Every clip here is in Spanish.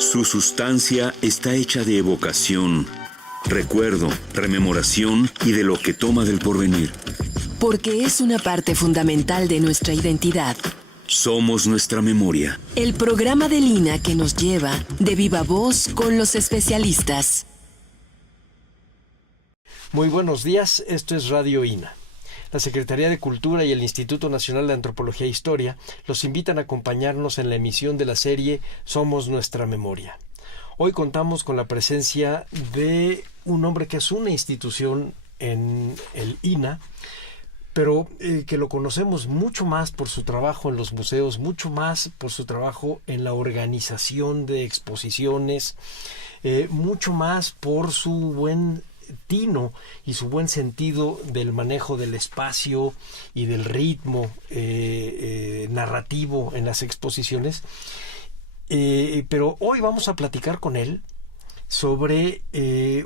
Su sustancia está hecha de evocación, recuerdo, rememoración y de lo que toma del porvenir. Porque es una parte fundamental de nuestra identidad. Somos nuestra memoria. El programa del INA que nos lleva de viva voz con los especialistas. Muy buenos días, esto es Radio INA. La Secretaría de Cultura y el Instituto Nacional de Antropología e Historia los invitan a acompañarnos en la emisión de la serie Somos Nuestra Memoria. Hoy contamos con la presencia de un hombre que es una institución en el INA, pero que lo conocemos mucho más por su trabajo en los museos, mucho más por su trabajo en la organización de exposiciones, mucho más por su buen tino y su buen sentido del manejo del espacio y del ritmo narrativo en las exposiciones. Pero hoy vamos a platicar con él sobre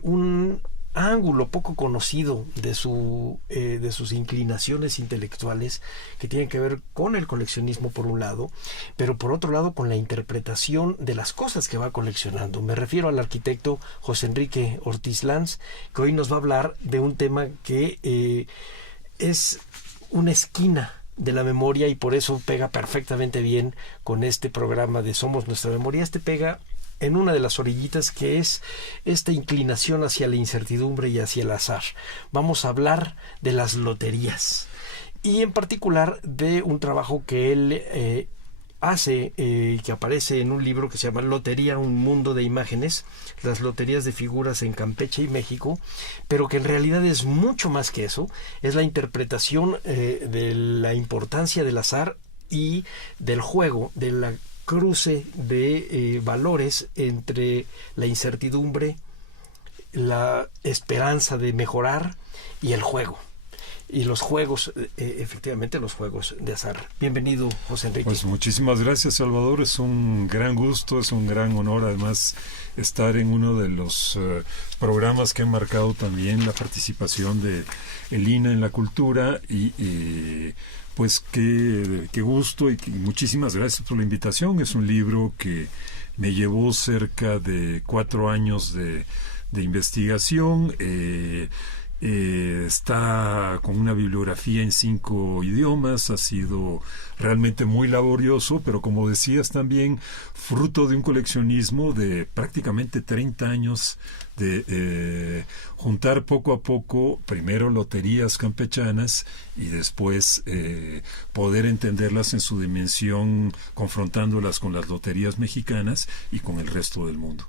un ángulo poco conocido de sus inclinaciones intelectuales, que tienen que ver con el coleccionismo por un lado, pero por otro lado con la interpretación de las cosas que va coleccionando. Me refiero al arquitecto José Enrique Ortiz Lanz, que hoy nos va a hablar de un tema que es una esquina de la memoria y por eso pega perfectamente bien con este programa de Somos Nuestra Memoria. Pega en una de las orillitas, que es esta inclinación hacia la incertidumbre y hacia el azar. Vamos a hablar de las loterías y en particular de un trabajo que él hace, que aparece en un libro que se llama Lotería, un mundo de imágenes, las loterías de figuras en Campeche y México, pero que en realidad es mucho más que eso. Es la interpretación de la importancia del azar y del juego, de la cruce de valores entre la incertidumbre, la esperanza de mejorar y el juego. Y los juegos, efectivamente los juegos de azar. Bienvenido, José Enrique. Pues muchísimas gracias, Salvador. Es un gran gusto, es un gran honor además estar en uno de los programas que han marcado también la participación de el INA en la cultura y pues qué gusto y muchísimas gracias por la invitación. Es un libro que me llevó cerca de 4 años de investigación. Está con una bibliografía en 5 idiomas. Ha sido realmente muy laborioso, pero como decías también fruto de un coleccionismo de prácticamente 30 años de juntar poco a poco primero loterías campechanas y después poder entenderlas en su dimensión, confrontándolas con las loterías mexicanas y con el resto del mundo.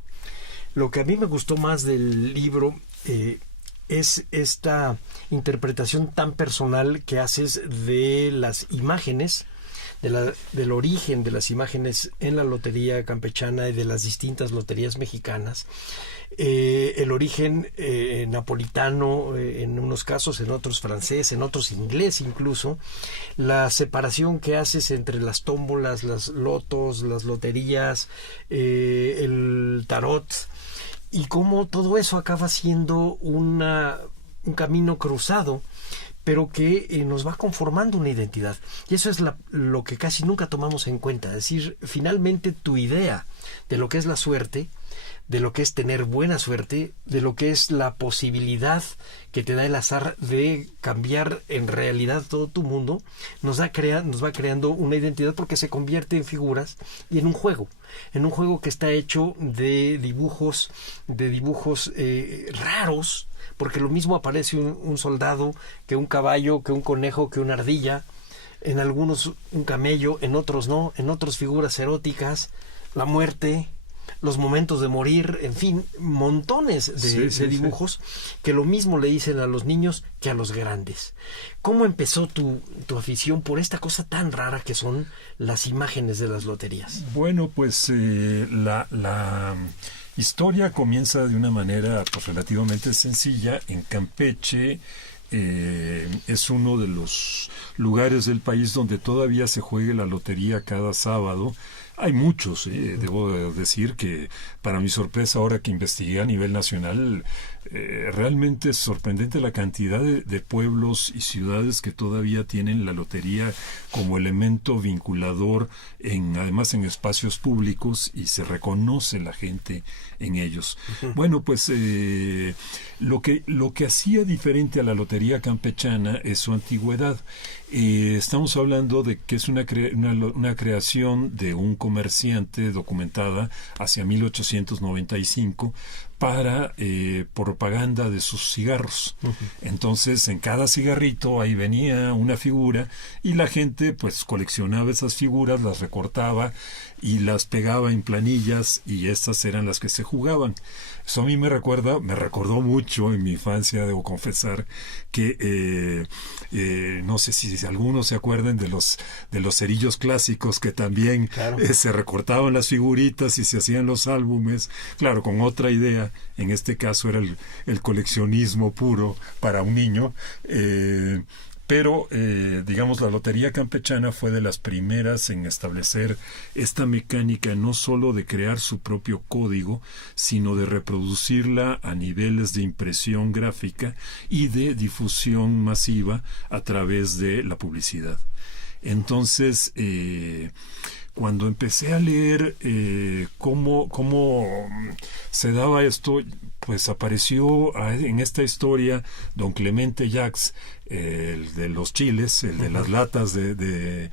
Lo que a mí me gustó más del libro es esta interpretación tan personal que haces de las imágenes, del origen de las imágenes en la lotería campechana y de las distintas loterías mexicanas, el origen napolitano en unos casos, en otros francés, en otros inglés incluso, la separación que haces entre las tómbolas, las lotos, las loterías, el tarot, y cómo todo eso acaba siendo un camino cruzado, pero que nos va conformando una identidad. Y eso es lo que casi nunca tomamos en cuenta. Es decir, finalmente tu idea de lo que es la suerte, de lo que es tener buena suerte, de lo que es la posibilidad que te da el azar de cambiar en realidad todo tu mundo, nos va creando una identidad, porque se convierte en figuras y en un juego que está hecho de dibujos raros, porque lo mismo aparece un soldado que un caballo, que un conejo, que una ardilla, en algunos un camello, en otros no, en otros figuras eróticas, la muerte, los momentos de morir, en fin, montones de dibujos que lo mismo le dicen a los niños que a los grandes. ¿Cómo empezó tu afición por esta cosa tan rara que son las imágenes de las loterías? Bueno, pues la historia comienza de una manera pues relativamente sencilla. En Campeche es uno de los lugares del país donde todavía se juega la lotería cada sábado. Hay muchos, debo decir que para mi sorpresa, ahora que investigué a nivel nacional, realmente es sorprendente la cantidad de pueblos y ciudades que todavía tienen la lotería como elemento vinculador, además en espacios públicos, y se reconoce la gente en ellos. Bueno, pues lo que hacía diferente a la lotería campechana es su antigüedad. Estamos hablando de que es una creación de un comerciante documentada hacia 1895 para propaganda de sus cigarros. Entonces, en cada cigarrito ahí venía una figura y la gente pues coleccionaba esas figuras, las recortaba y las pegaba en planillas, y estas eran las que se jugaban. Eso a mí me recordó mucho en mi infancia, debo confesar, que no sé si algunos se acuerdan de los cerillos clásicos, que también claro, se recortaban las figuritas y se hacían los álbumes, claro, con otra idea. En este caso era el coleccionismo puro para un niño. Pero, digamos, la lotería campechana fue de las primeras en establecer esta mecánica, no solo de crear su propio código, sino de reproducirla a niveles de impresión gráfica y de difusión masiva a través de la publicidad. Entonces, cuando empecé a leer cómo se daba esto, pues apareció en esta historia don Clemente Jacques, el de los chiles, el de las latas de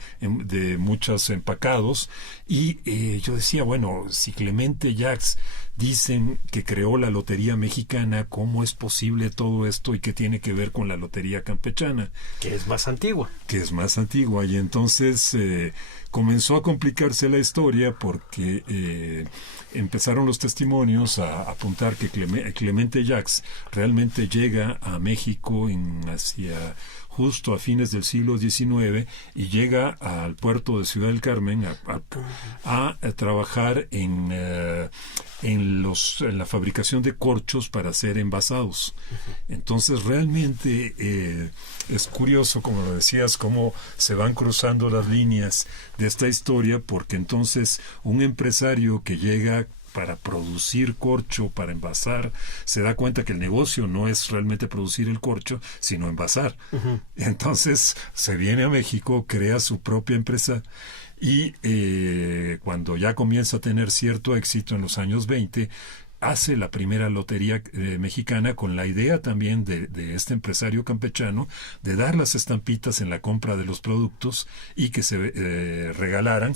muchos empacados, y yo decía, bueno, si Clemente Jacques dicen que creó la lotería mexicana, ¿cómo es posible todo esto y qué tiene que ver con la lotería campechana? Que es más antigua. Y entonces comenzó a complicarse la historia, porque empezaron los testimonios a apuntar que Clemente Jacques realmente llega a México justo a fines del siglo XIX, y llega al puerto de Ciudad del Carmen a trabajar en la fabricación de corchos para hacer envasados. Entonces realmente es curioso, como lo decías, cómo se van cruzando las líneas de esta historia, porque entonces un empresario que llega para producir corcho, para envasar, se da cuenta que el negocio no es realmente producir el corcho, sino envasar. Entonces se viene a México, crea su propia empresa, y cuando ya comienza a tener cierto éxito en los años 20, hace la primera lotería mexicana, con la idea también de este empresario campechano de dar las estampitas en la compra de los productos y que se regalaran.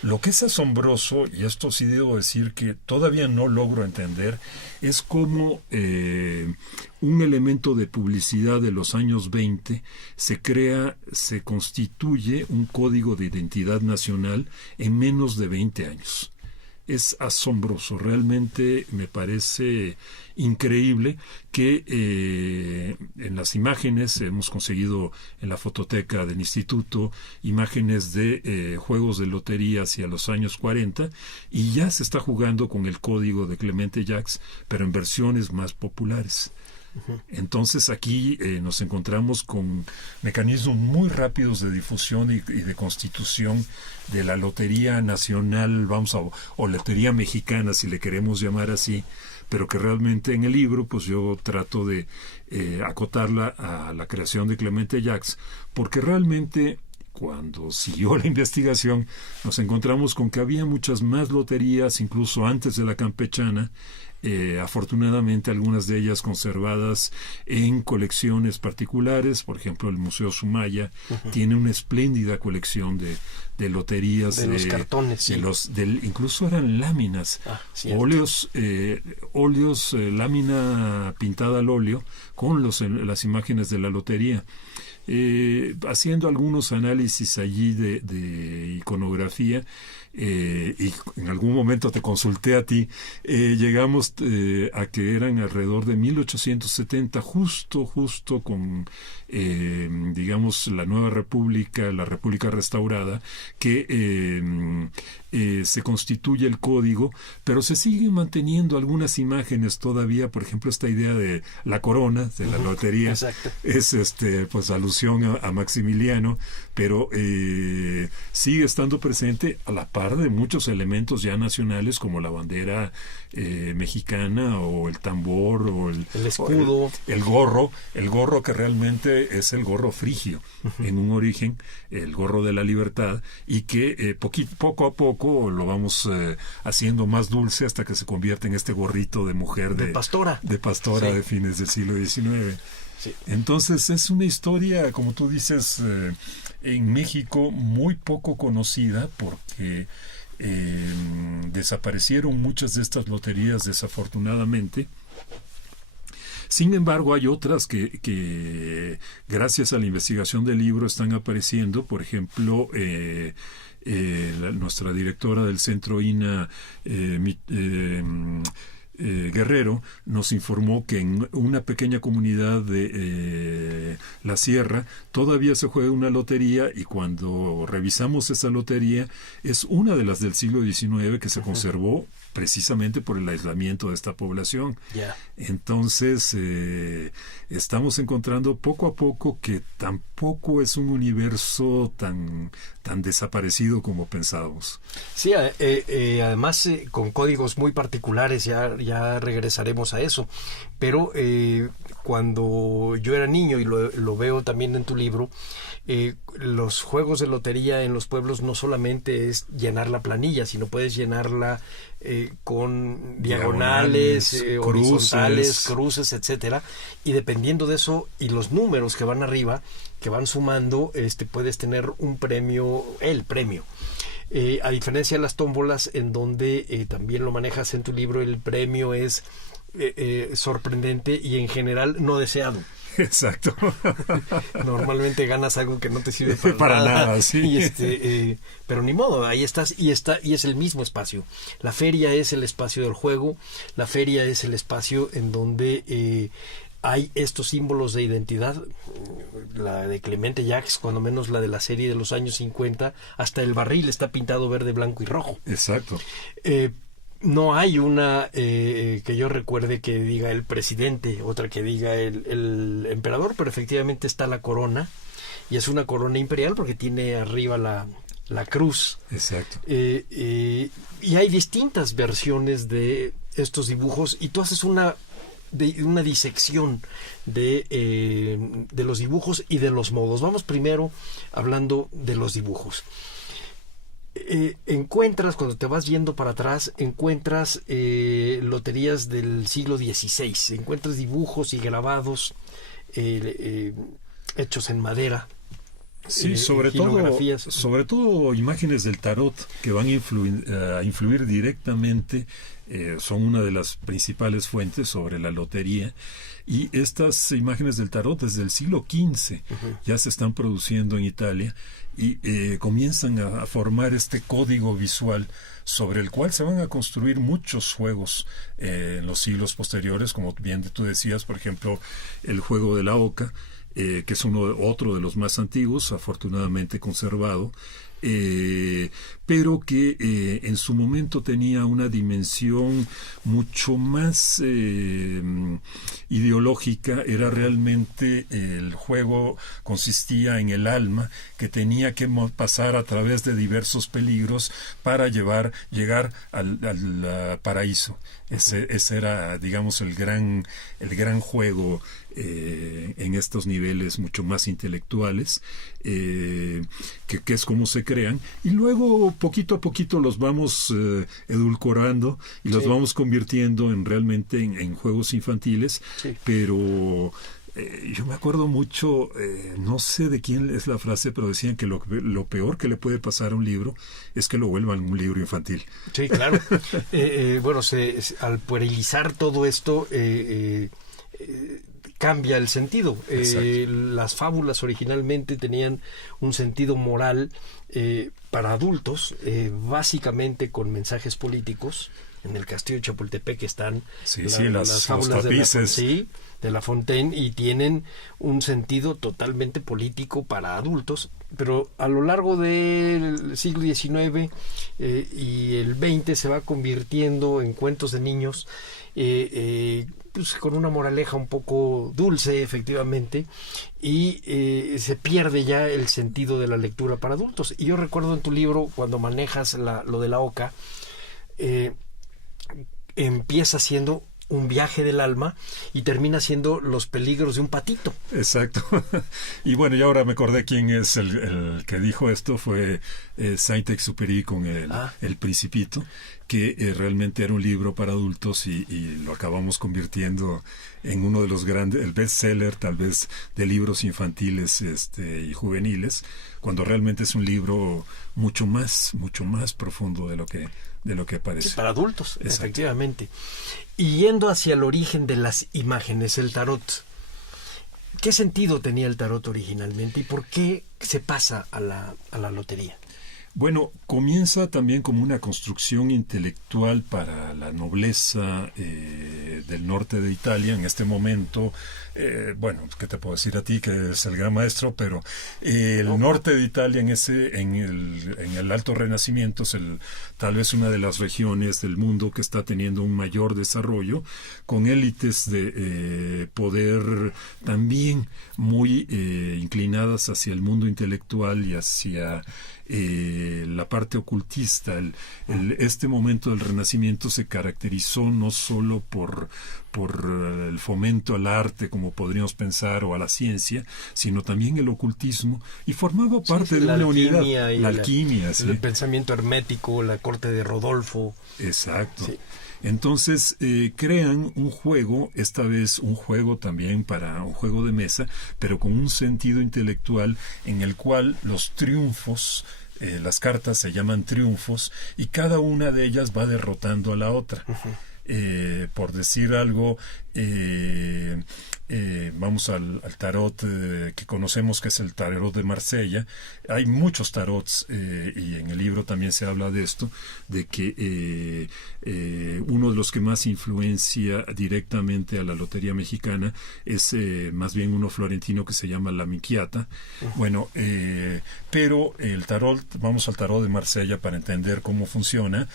Lo que es asombroso, y esto sí debo decir que todavía no logro entender, es cómo un elemento de publicidad de los años 20 se constituye un código de identidad nacional en menos de 20 años. Es asombroso, realmente me parece increíble que en las imágenes hemos conseguido en la fototeca del instituto imágenes de juegos de lotería hacia los años 40, y ya se está jugando con el código de Clemente Jacques, pero en versiones más populares. Entonces aquí nos encontramos con mecanismos muy rápidos de difusión y de constitución de la lotería nacional, o lotería mexicana, si le queremos llamar así, pero que realmente en el libro pues yo trato de acotarla a la creación de Clemente Jacques, porque realmente cuando siguió la investigación nos encontramos con que había muchas más loterías, incluso antes de la campechana. Afortunadamente algunas de ellas conservadas en colecciones particulares. Por ejemplo, el Museo Sumaya tiene una espléndida colección de loterías, de los cartones, sí. Incluso eran láminas, óleos, lámina pintada al óleo con las imágenes de la lotería. Haciendo algunos análisis allí de iconografía, y en algún momento te consulté a ti, llegamos a que eran alrededor de 1870, justo con digamos la nueva república, la república restaurada, que se constituye el código, pero se siguen manteniendo algunas imágenes todavía. Por ejemplo, esta idea de la corona de la lotería. Exacto. Es pues alusión a Maximiliano, pero sigue estando presente, a la par par de muchos elementos ya nacionales como la bandera mexicana o el tambor o el escudo, o el gorro que realmente es el gorro frigio en un origen, el gorro de la libertad, y que poco a poco lo vamos haciendo más dulce hasta que se convierte en este gorrito de mujer de pastora sí. De fines del siglo XIX. Sí. Entonces es una historia, como tú dices, en México muy poco conocida porque desaparecieron muchas de estas loterías desafortunadamente. Sin embargo, hay otras que gracias a la investigación del libro están apareciendo. Por ejemplo, nuestra directora del Centro INA, Guerrero, nos informó que en una pequeña comunidad de la Sierra todavía se juega una lotería, y cuando revisamos esa lotería es una de las del siglo XIX que se conservó precisamente por el aislamiento de esta población. Yeah. Entonces estamos encontrando poco a poco que tampoco es un universo tan desaparecido como pensábamos. Sí, además con códigos muy particulares, ya regresaremos a eso, pero cuando yo era niño, y lo veo también en tu libro, los juegos de lotería en los pueblos no solamente es llenar la planilla, sino puedes llenarla con diagonales, horizontales, cruces, etcétera, y dependiendo de eso y los números que van arriba, que van sumando, puedes tener un premio, el premio. A diferencia de las tómbolas, en donde también lo manejas en tu libro, el premio es sorprendente y en general no deseado. Exacto. Normalmente ganas algo que no te sirve para nada, sí. Y pero ni modo, ahí estás, y es el mismo espacio. La feria es el espacio del juego, la feria es el espacio en donde hay estos símbolos de identidad. La de Clemente Jacques, cuando menos la de la serie de los años 50, hasta el barril está pintado verde, blanco y rojo. Exacto. No hay una que yo recuerde que diga el presidente, otra que diga el emperador, pero efectivamente está la corona, y es una corona imperial porque tiene arriba la cruz. Exacto. Y hay distintas versiones de estos dibujos, y tú haces una disección de los dibujos y de los modos. Vamos primero hablando de los dibujos. Encuentras, cuando te vas yendo para atrás, encuentras loterías del siglo XVI, encuentras dibujos y grabados hechos en madera. Sí, sobre todo imágenes del tarot que van a influir directamente, son una de las principales fuentes sobre la lotería, y estas imágenes del tarot desde el siglo XV ya se están produciendo en Italia, y comienzan a formar este código visual sobre el cual se van a construir muchos juegos en los siglos posteriores, como bien tú decías, por ejemplo, el juego de la oca, que es otro de los más antiguos, afortunadamente conservado, pero que en su momento tenía una dimensión mucho más ideológica. Era realmente, el juego consistía en el alma que tenía que pasar a través de diversos peligros para llegar al paraíso. Ese era, digamos, el gran juego en estos niveles mucho más intelectuales, que es como se crean, y luego poquito a poquito los vamos edulcorando y los vamos convirtiendo realmente en juegos infantiles. Sí. Pero yo me acuerdo mucho, no sé de quién es la frase, pero decían que lo peor que le puede pasar a un libro es que lo vuelvan un libro infantil. Sí, claro. Bueno, al puerilizar todo esto, cambia el sentido. Las fábulas originalmente tenían un sentido moral para adultos, básicamente con mensajes políticos. En el castillo de Chapultepec están las fábulas de La Fontaine, y tienen un sentido totalmente político para adultos, pero a lo largo del siglo XIX y el XX se va convirtiendo en cuentos de niños, pues, con una moraleja un poco dulce, efectivamente, y se pierde ya el sentido de la lectura para adultos. Y yo recuerdo en tu libro, cuando manejas lo de la oca, empieza siendo un viaje del alma y termina siendo los peligros de un patito. Exacto. Y bueno, y ahora me acordé quién es el que dijo esto, fue Saint-Exupéry con el Principito, que realmente era un libro para adultos y lo acabamos convirtiendo en uno de los grandes, el bestseller tal vez de libros infantiles y juveniles, cuando realmente es un libro mucho más profundo de lo que parece. Sí, para adultos, exacto. Efectivamente. Y yendo hacia el origen de las imágenes, el tarot, ¿qué sentido tenía el tarot originalmente y por qué se pasa a la lotería? Bueno, comienza también como una construcción intelectual para la nobleza del norte de Italia en este momento. Bueno, ¿qué te puedo decir a ti, que eres el gran maestro? Pero norte de Italia en el Alto Renacimiento es tal vez una de las regiones del mundo que está teniendo un mayor desarrollo, con élites de poder también muy inclinadas hacia el mundo intelectual y hacia la parte ocultista. Este momento del Renacimiento se caracterizó no solo por el fomento al arte, como podríamos pensar, o a la ciencia, sino también el ocultismo, y formaba parte de una unidad. La alquimia, sí. El pensamiento hermético, la corte de Rodolfo. Exacto. Sí. Entonces crean un juego, esta vez un juego también para un juego de mesa, pero con un sentido intelectual en el cual los triunfos, las cartas se llaman triunfos, y cada una de ellas va derrotando a la otra. Uh-huh. Por decir algo, vamos al tarot que conocemos, que es el tarot de Marsella. Hay muchos tarots y en el libro también se habla de esto, de que uno de los que más influencia directamente a la lotería mexicana es más bien uno florentino que se llama La Minchiata. Bueno, pero el tarot, vamos al tarot de Marsella para entender cómo funciona.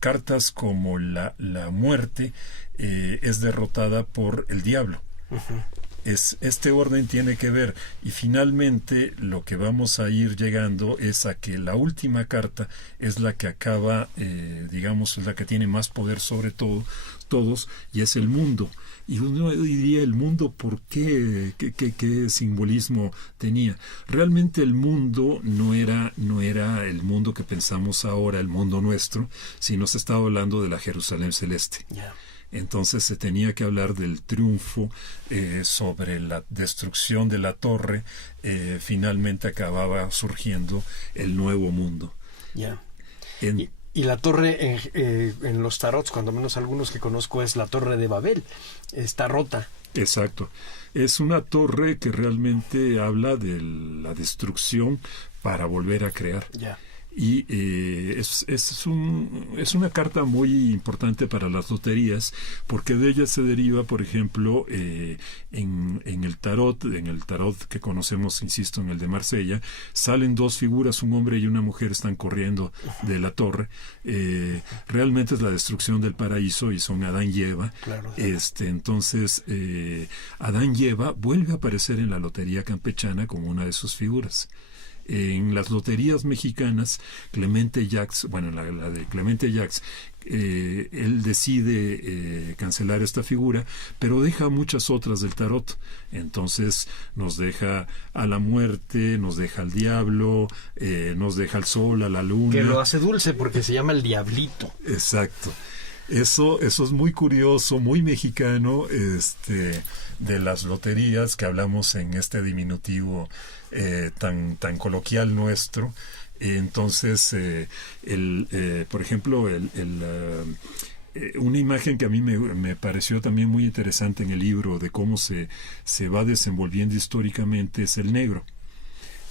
Cartas como la muerte es derrotada por el diablo. Uh-huh. Este orden tiene que ver, y finalmente lo que vamos a ir llegando es a que la última carta es la que acaba, digamos, es la que tiene más poder sobre todos, y es el mundo. Y uno diría, ¿el mundo por qué? ¿Qué simbolismo tenía? Realmente el mundo no era el mundo que pensamos ahora, el mundo nuestro, sino se estaba hablando de la Jerusalén celeste. Yeah. Entonces se tenía que hablar del triunfo sobre la destrucción de la torre. Finalmente acababa surgiendo el nuevo mundo. Ya. Y la torre en los tarots, cuando menos algunos que conozco, es la torre de Babel. Está rota. Exacto. Es una torre que realmente habla de la destrucción para volver a crear. Ya. Y es una carta muy importante para las loterías, porque de ella se deriva, por ejemplo, en el tarot que conocemos, insisto, en el de Marsella, salen dos figuras, un hombre y una mujer, están corriendo de la torre. Realmente es la destrucción del paraíso y son Adán y Eva. Claro. Entonces Adán y Eva vuelve a aparecer en la lotería campechana como una de sus figuras. En las loterías mexicanas, Clemente Jacques, la de Clemente Jacques, él decide cancelar esta figura, pero deja muchas otras del tarot. Entonces nos deja a la muerte, nos deja al diablo, nos deja al sol, a la luna. Que lo hace dulce porque se llama el diablito. Exacto. Eso es muy curioso, muy mexicano, de las loterías, que hablamos en este diminutivo tan coloquial nuestro. Entonces, por ejemplo, una imagen que a mí me pareció también muy interesante en el libro de cómo se va desenvolviendo históricamente es el negro.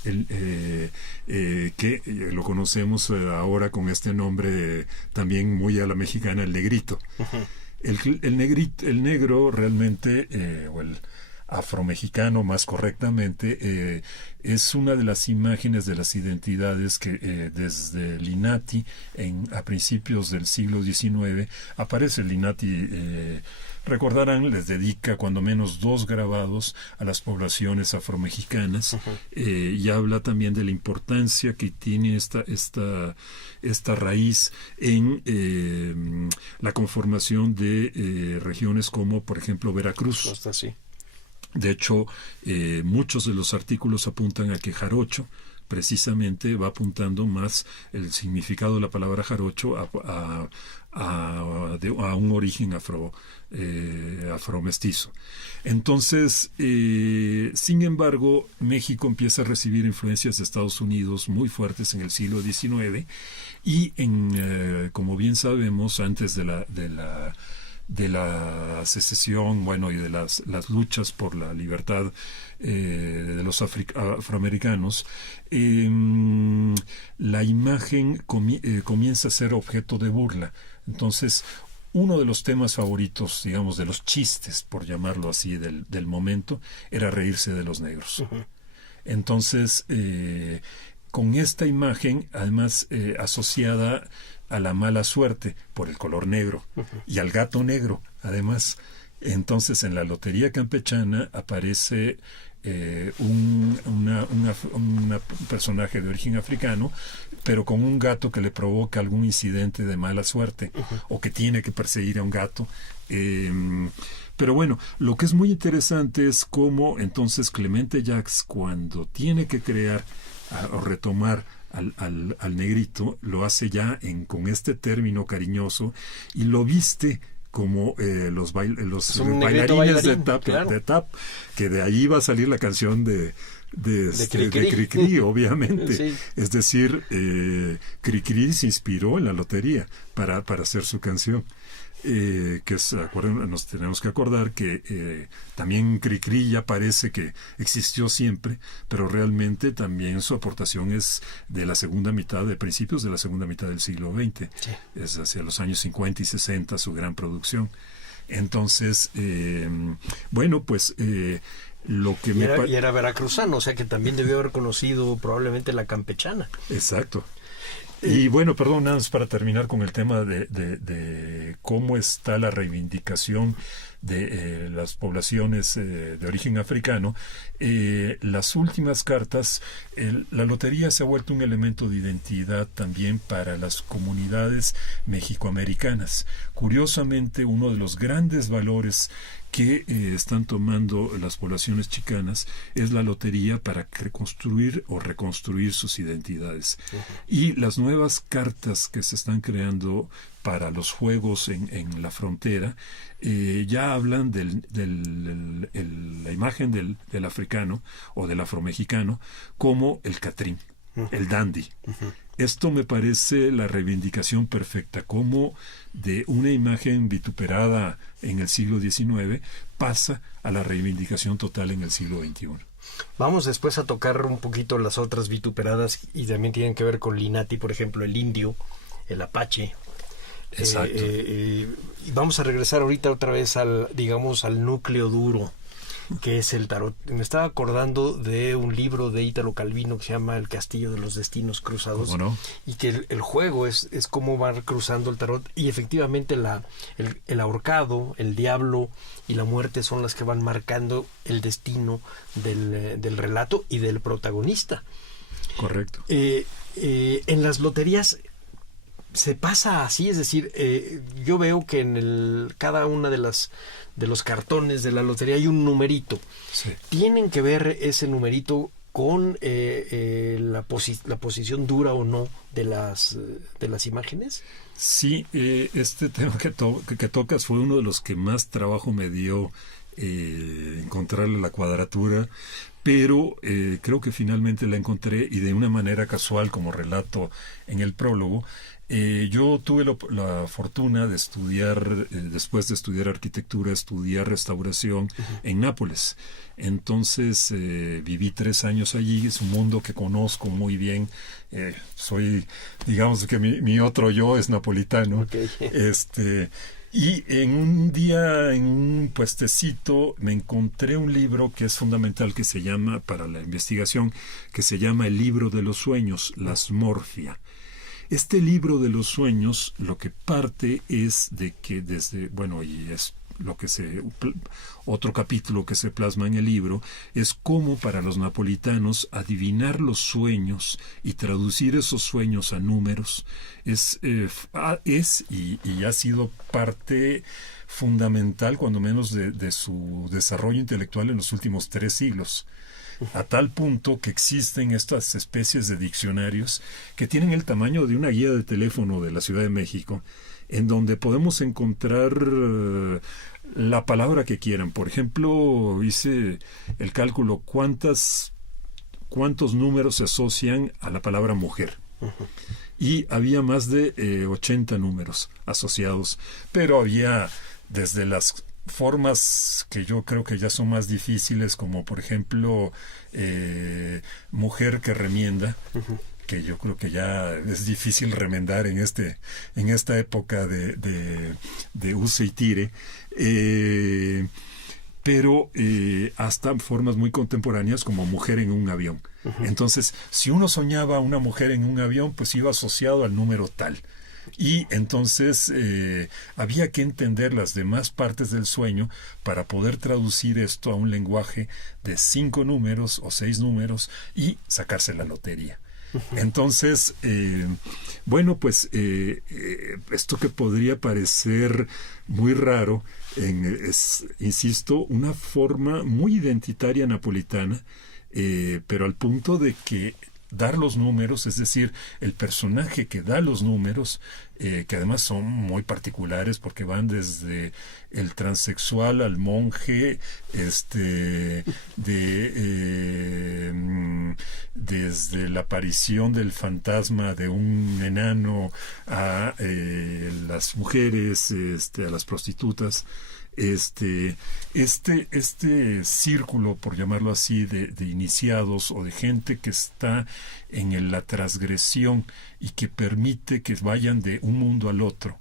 Que lo conocemos ahora con este nombre también muy a la mexicana, el negrito. Uh-huh. El negro realmente, afromexicano más correctamente, es una de las imágenes de las identidades que desde Linati a principios del siglo XIX aparece. Linati, recordarán, les dedica cuando menos 2 grabados a las poblaciones afromexicanas, y habla también de la importancia que tiene esta raíz en la conformación de regiones como, por ejemplo, Veracruz. Hasta así. De hecho, muchos de los artículos apuntan a que jarocho precisamente va apuntando más el significado de la palabra jarocho a un origen afromestizo. Entonces, sin embargo, México empieza a recibir influencias de Estados Unidos muy fuertes en el siglo XIX y, como bien sabemos, antes de la secesión, y de las luchas por la libertad de los afroamericanos, la imagen comienza a ser objeto de burla. Entonces, uno de los temas favoritos, digamos, de los chistes, por llamarlo así, del momento, era reírse de los negros. Entonces, con esta imagen, además asociada a la mala suerte por el color negro y al gato negro, además. Entonces, en la lotería campechana aparece un personaje de origen africano, pero con un gato que le provoca algún incidente de mala suerte, o que tiene que perseguir a un gato. Pero bueno, lo que es muy interesante es cómo entonces Clemente Jacques, cuando tiene que crear o retomar al negrito, lo hace ya con este término cariñoso y lo viste como los bailarines de tap, claro, que de ahí va a salir la canción de Cricri, obviamente. Sí. Es decir, Cricri se inspiró en la lotería para hacer su canción. Nos tenemos que acordar que también Cricri ya parece que existió siempre, pero realmente también su aportación es de principios de la segunda mitad del siglo XX. Sí. Es hacia los años 50 y 60 su gran producción. Entonces, lo que y era veracruzano, o sea que también debió haber conocido probablemente la campechana. Exacto. Y bueno, perdón, nada más para terminar con el tema de cómo está la reivindicación de las poblaciones de origen africano. Las últimas cartas, la lotería se ha vuelto un elemento de identidad también para las comunidades mexicoamericanas. Curiosamente, uno de los grandes valores que están tomando las poblaciones chicanas es la lotería para reconstruir o reconstruir sus identidades. Y las nuevas cartas que se están creando para los juegos en la frontera ya hablan la imagen del africano o del afromexicano como el catrín, el dandy. Esto me parece la reivindicación perfecta, como de una imagen vituperada en el siglo XIX pasa a la reivindicación total en el siglo XXI. Vamos después a tocar un poquito las otras vituperadas y también tienen que ver con Linati, por ejemplo, el indio, el apache. Exacto. Y vamos a regresar ahorita otra vez al núcleo duro, que es el tarot. Me estaba acordando de un libro de Ítalo Calvino que se llama El Castillo de los Destinos Cruzados. ¿Cómo no? Y que el juego es cómo van cruzando el tarot, y efectivamente el ahorcado, el diablo y la muerte son las que van marcando el destino del relato y del protagonista. Correcto. En las loterías se pasa así, es decir, yo veo que en cada una de los cartones de la lotería hay un numerito. Sí. ¿Tienen que ver ese numerito con la posición dura o no de las imágenes? Sí, este tema que tocas fue uno de los que más trabajo me dio encontrarle la cuadratura, pero creo que finalmente la encontré, y de una manera casual, como relato en el prólogo. Yo tuve la fortuna de estudiar, después de estudiar arquitectura, estudiar restauración en Nápoles. Entonces viví 3 años allí. Es un mundo que conozco muy bien. Digamos que mi otro yo es napolitano. Okay. Y en un día, en un puestecito, me encontré un libro que es fundamental, que se llama, para la investigación, que se llama El libro de los sueños, la Smorfia. Este libro de los sueños, lo que parte es de que desde, bueno, y es lo que otro capítulo que se plasma en el libro, es cómo para los napolitanos adivinar los sueños y traducir esos sueños a números es y ha sido parte fundamental, cuando menos, de su desarrollo intelectual en los últimos 3 siglos. A tal punto que existen estas especies de diccionarios que tienen el tamaño de una guía de teléfono de la Ciudad de México, en donde podemos encontrar la palabra que quieran. Por ejemplo, hice el cálculo cuántos números se asocian a la palabra mujer. Y había más de 80 números asociados, pero había desde las formas que yo creo que ya son más difíciles, como por ejemplo mujer que remienda, que yo creo que ya es difícil remendar en esta época de use y tire, pero hasta formas muy contemporáneas como mujer en un avión. Entonces, si uno soñaba una mujer en un avión, pues iba asociado al número tal. Y entonces había que entender las demás partes del sueño para poder traducir esto a un lenguaje de 5 números o 6 números y sacarse la lotería. Entonces, bueno, pues esto que podría parecer muy raro, es, insisto, una forma muy identitaria napolitana, pero al punto de que dar los números, es decir, el personaje que da los números, que además son muy particulares porque van desde el transexual al monje, desde la aparición del fantasma de un enano a las mujeres, a las prostitutas. Este círculo, por llamarlo así, de iniciados o de gente que está en la transgresión y que permite que vayan de un mundo al otro,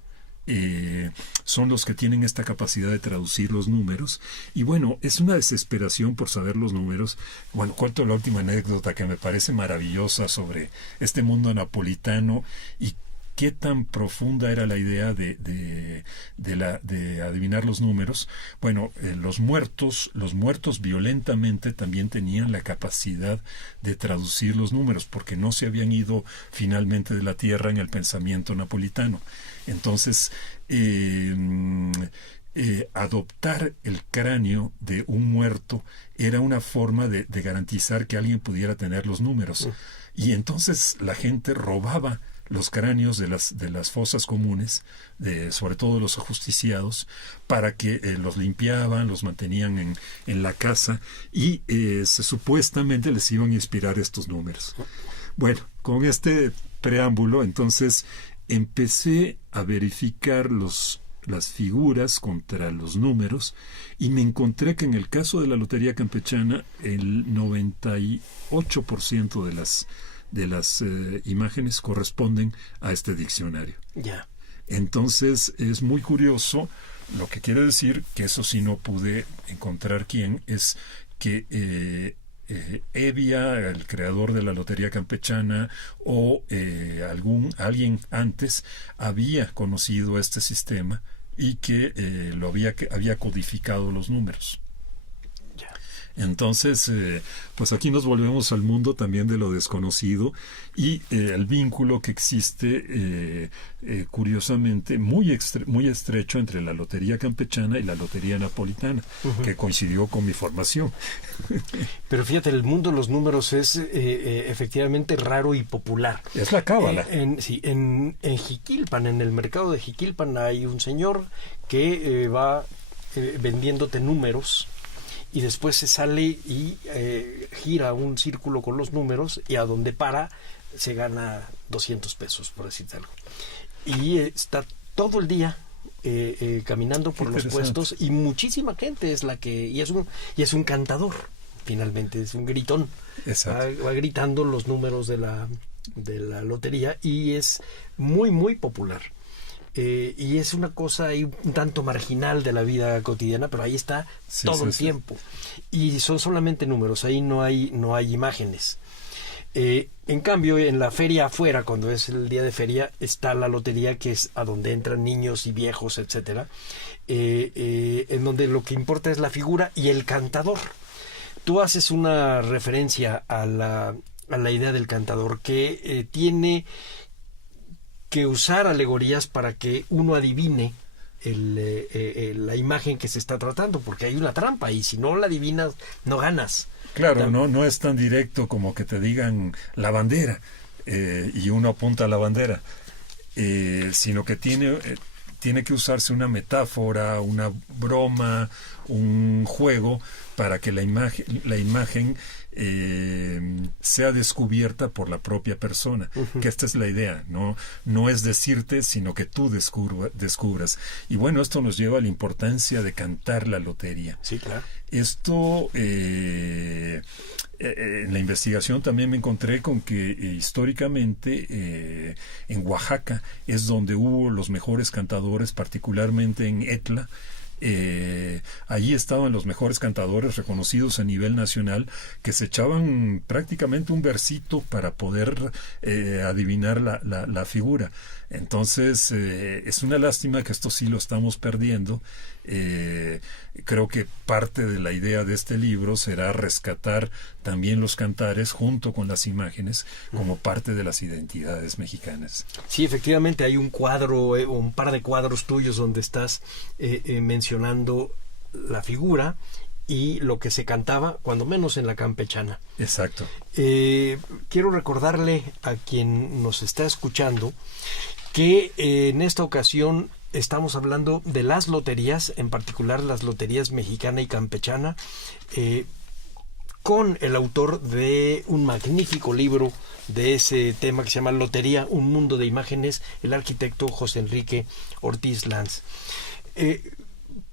son los que tienen esta capacidad de traducir los números. Y bueno, es una desesperación por saber los números. Bueno, cuento la última anécdota que me parece maravillosa sobre este mundo napolitano y qué tan profunda era la idea de adivinar los números. Bueno, los muertos violentamente también tenían la capacidad de traducir los números, porque no se habían ido finalmente de la tierra en el pensamiento napolitano. Entonces, adoptar el cráneo de un muerto era una forma de garantizar que alguien pudiera tener los números. Y entonces la gente robaba los cráneos de las fosas comunes, sobre todo los ajusticiados, para que los limpiaban, los mantenían en la casa y supuestamente les iban a inspirar estos números. Bueno, con este preámbulo, entonces empecé a verificar las figuras contra los números y me encontré que en el caso de la Lotería Campechana el 98% de las imágenes corresponden a este diccionario. Ya. Entonces es muy curioso, lo que quiere decir que eso sí no pude encontrar quién, es que Hevia, el creador de la Lotería Campechana, o alguien antes había conocido este sistema y que había codificado los números. Entonces, pues aquí nos volvemos al mundo también de lo desconocido y el vínculo que existe, curiosamente, muy estrecho entre la Lotería Campechana y la Lotería Napolitana, que coincidió con mi formación. Pero fíjate, el mundo de los números es efectivamente raro y popular. Es la cábala. En Jiquilpan, en el mercado de Jiquilpan, hay un señor que va vendiéndote números. Y después se sale y gira un círculo con los números y a donde para se gana 200 pesos, por decirte algo. Y está todo el día caminando por los puestos y muchísima gente es la que... Y es un cantador, finalmente, es un gritón. Va gritando los números de la lotería y es muy, muy popular. y es una cosa ahí un tanto marginal de la vida cotidiana, pero ahí está todo el tiempo. Y son solamente números, ahí no hay imágenes. En cambio, en la feria afuera, cuando es el día de feria, está la lotería, que es a donde entran niños y viejos, etcétera, en donde lo que importa es la figura y el cantador. Tú haces una referencia a la idea del cantador, que tiene que usar alegorías para que uno adivine la imagen que se está tratando, porque hay una trampa y si no la adivinas no ganas. Claro, no es tan directo como que te digan la bandera y uno apunta a la bandera, sino que tiene que usarse una metáfora, una broma, un juego para que la imagen sea descubierta por la propia persona, que esta es la idea, no es decirte, sino que tú descubras. Y bueno, esto nos lleva a la importancia de cantar la lotería. Sí, claro. Esto, en la investigación también me encontré con que históricamente en Oaxaca es donde hubo los mejores cantadores, particularmente en Etla. Allí estaban los mejores cantadores reconocidos a nivel nacional, que se echaban prácticamente un versito para poder adivinar la figura. Entonces es una lástima que esto sí lo estamos perdiendo. Creo que parte de la idea de este libro será rescatar también los cantares junto con las imágenes como parte de las identidades mexicanas. Sí, efectivamente hay un cuadro, un par de cuadros tuyos donde estás mencionando la figura y lo que se cantaba, cuando menos en la campechana. Exacto. Quiero recordarle a quien nos está escuchando que en esta ocasión estamos hablando de las loterías, en particular las loterías mexicana y campechana, con el autor de un magnífico libro de ese tema que se llama Lotería, un mundo de imágenes, el arquitecto José Enrique Ortiz Lanz.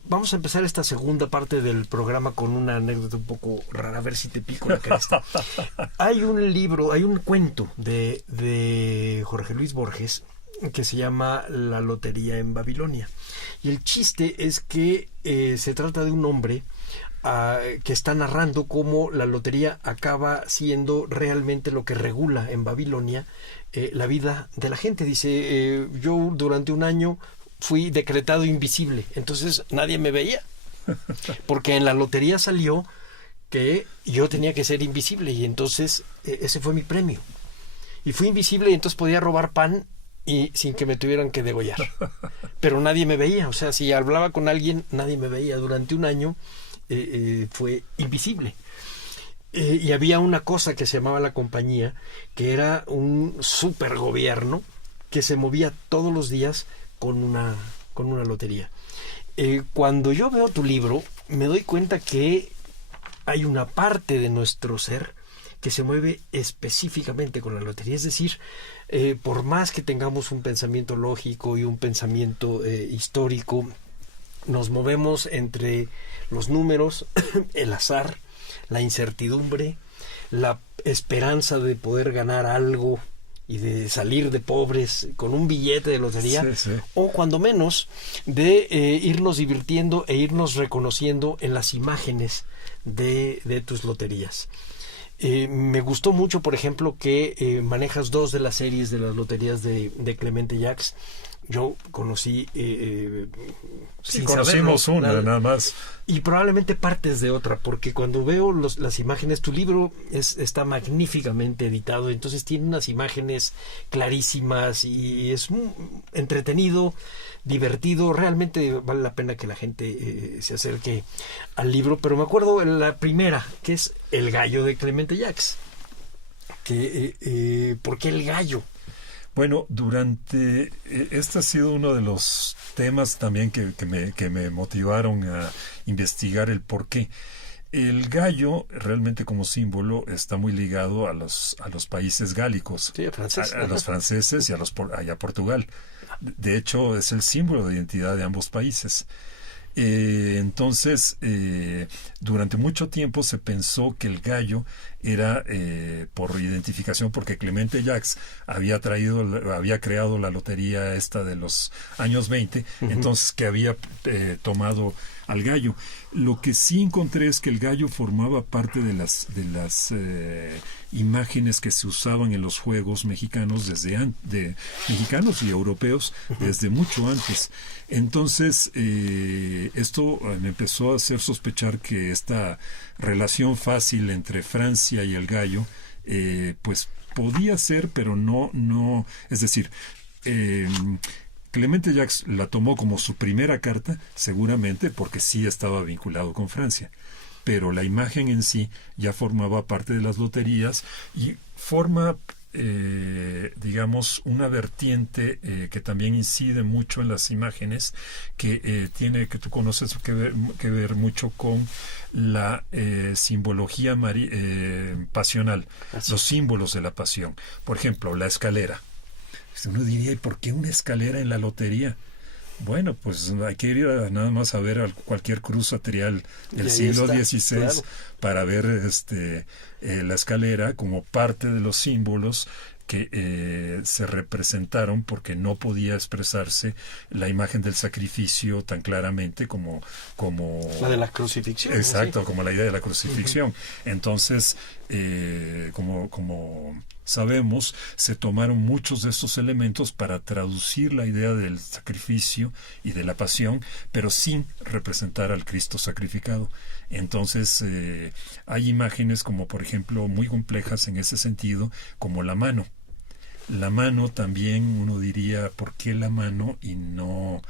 Vamos a empezar esta segunda parte del programa con una anécdota un poco rara, a ver si te pico la cresta. Hay un cuento de Jorge Luis Borges que se llama La lotería en Babilonia. Y el chiste es que se trata de un hombre que está narrando cómo la lotería acaba siendo realmente lo que regula en Babilonia la vida de la gente. Dice, yo durante un año fui decretado invisible, entonces nadie me veía, porque en la lotería salió que yo tenía que ser invisible y entonces ese fue mi premio. Y fui invisible y entonces podía robar pan y sin que me tuvieran que degollar. Pero nadie me veía, o sea, si hablaba con alguien, nadie me veía. Durante un año fue invisible. Y había una cosa que se llamaba la compañía, que era un supergobierno que se movía todos los días con una lotería. Cuando yo veo tu libro, me doy cuenta que hay una parte de nuestro ser que se mueve específicamente con la lotería. Es decir, por más que tengamos un pensamiento lógico y un pensamiento histórico, nos movemos entre los números, el azar, la incertidumbre, la esperanza de poder ganar algo y de salir de pobres con un billete de lotería, sí. O cuando menos de irnos divirtiendo e irnos reconociendo en las imágenes de tus loterías. Me gustó mucho, por ejemplo, que manejas dos de las series de las loterías de Clemente Jacques. Yo conocí sí, conocimos saberlo, una nada más, y probablemente partes de otra, porque cuando veo las imágenes, tu libro está magníficamente editado, entonces tiene unas imágenes clarísimas y es entretenido, divertido. Realmente vale la pena que la gente se acerque al libro. Pero me acuerdo la primera, que es El gallo de Clemente Jacques. ¿Por qué el gallo? Bueno, este ha sido uno de los temas también que me motivaron a investigar el por qué. El gallo, realmente como símbolo, está muy ligado a los países gálicos, sí, a los franceses y a Portugal. De hecho, es el símbolo de identidad de ambos países. Entonces, durante mucho tiempo se pensó que el gallo era por identificación, porque Clemente Jacques había creado la lotería esta de los años 20, entonces que había tomado al gallo. Lo que sí encontré es que el gallo formaba parte de las imágenes que se usaban en los juegos mexicanos mexicanos y europeos desde mucho antes. Entonces esto me empezó a hacer sospechar que esta relación fácil entre Francia y el gallo pues podía ser, pero no, es decir, Clemente Jacques la tomó como su primera carta, seguramente porque sí estaba vinculado con Francia, pero la imagen en sí ya formaba parte de las loterías y forma, digamos, una vertiente que también incide mucho en las imágenes, que tú conoces, que ver mucho con la simbología pasional, los símbolos de la pasión. Por ejemplo, la escalera. Uno diría, ¿y por qué una escalera en la lotería? Bueno, pues hay que ir nada más a ver cualquier cruz atrial del siglo XVI, claro, para ver la escalera como parte de los símbolos que se representaron, porque no podía expresarse la imagen del sacrificio tan claramente como la de la crucifixión. Exacto, ¿sí? Como la idea de la crucifixión. Entonces, como sabemos, se tomaron muchos de estos elementos para traducir la idea del sacrificio y de la pasión, pero sin representar al Cristo sacrificado. Entonces, hay imágenes como, por ejemplo, muy complejas en ese sentido, como la mano. La mano también, uno diría, ¿por qué la mano y no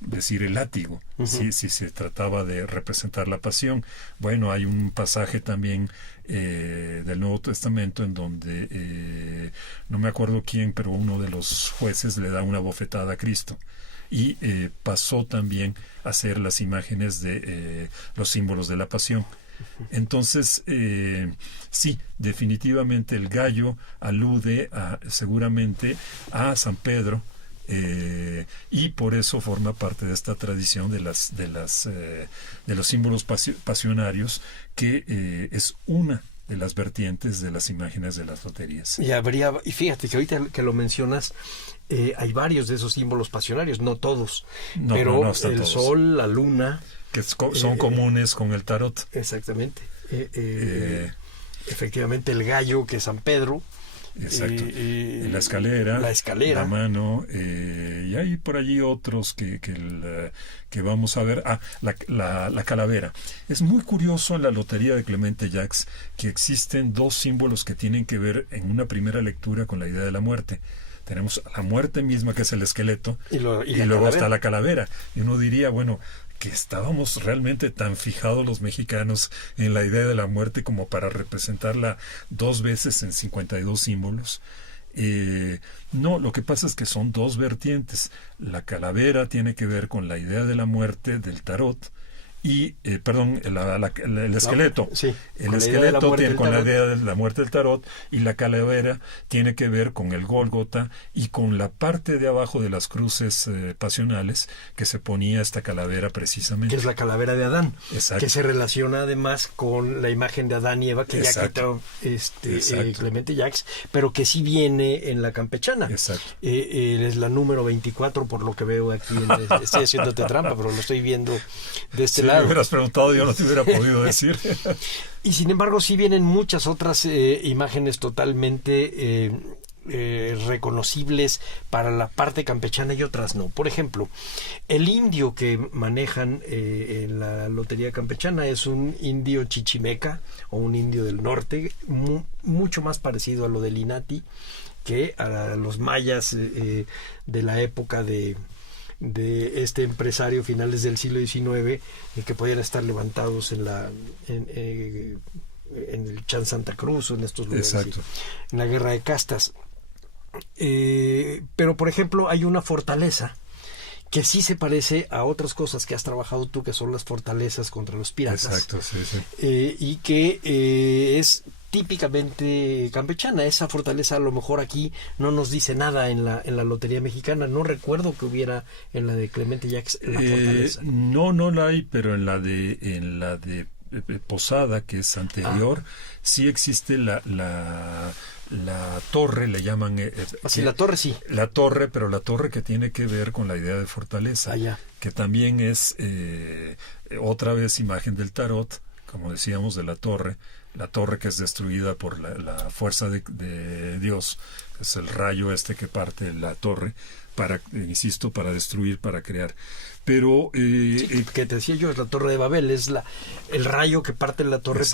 decir el látigo? Si se trataba de representar la pasión. Bueno, hay un pasaje también del Nuevo Testamento en donde no me acuerdo quién, pero uno de los jueces le da una bofetada a Cristo, y pasó también a ser las imágenes de los símbolos de la pasión. Entonces, sí, definitivamente el gallo alude seguramente a San Pedro, y por eso forma parte de esta tradición de los símbolos pasionarios, que es una de las vertientes de las imágenes de las loterías. Y fíjate que ahorita que lo mencionas, hay varios de esos símbolos pasionarios, no todos, pero no el todos. Sol, la luna, que son comunes con el tarot. Exactamente. Efectivamente, el gallo, que es San Pedro. Exacto. La escalera, la mano, y hay por allí otros que vamos a ver. La calavera. Es muy curioso en la lotería de Clemente Jacques que existen dos símbolos que tienen que ver en una primera lectura con la idea de la muerte. Tenemos la muerte misma, que es el esqueleto, y luego está la calavera. Y uno diría, bueno, que estábamos realmente tan fijados los mexicanos en la idea de la muerte como para representarla dos veces en 52 símbolos. No, lo que pasa es que son dos vertientes. La calavera tiene que ver con la idea de la muerte del tarot, y el esqueleto. El esqueleto tiene con la idea de la muerte del tarot, y la calavera tiene que ver con el Gólgota y con la parte de abajo de las cruces pasionales que se ponía esta calavera precisamente. Que es la calavera de Adán. Exacto. Que se relaciona además con la imagen de Adán y Eva, que Exacto. ya quitó Clemente Jacques, pero que sí viene en la campechana. Exacto. Es la número 24, por lo que veo aquí. Estoy haciéndote trampa, pero lo estoy viendo de este lado. Si me hubieras preguntado, yo no te hubiera podido decir. Y sin embargo, sí vienen muchas otras imágenes totalmente reconocibles para la parte campechana y otras no. Por ejemplo, el indio que manejan en la lotería campechana es un indio chichimeca o un indio del norte, mucho más parecido a lo del Inati que a los mayas de la época de este empresario finales del siglo XIX, que podían estar levantados en el Chan Santa Cruz o en estos lugares. Exacto. En la guerra de castas. Pero por ejemplo hay una fortaleza que sí se parece a otras cosas que has trabajado tú, que son las fortalezas contra los piratas. Exacto, sí. Y que es típicamente campechana. Esa fortaleza a lo mejor aquí no nos dice nada en la lotería mexicana. No recuerdo que hubiera en la de Clemente Jacques la fortaleza. No la hay, pero en la de Posada, que es anterior, sí existe la torre, le llaman... la torre sí. La torre, pero la torre que tiene que ver con la idea de fortaleza, que también es otra vez imagen del tarot, como decíamos, de la torre que es destruida por la fuerza de Dios, es el rayo que parte la torre, para destruir, para crear. Pero que te decía yo, es la Torre de Babel, es el rayo que parte la torre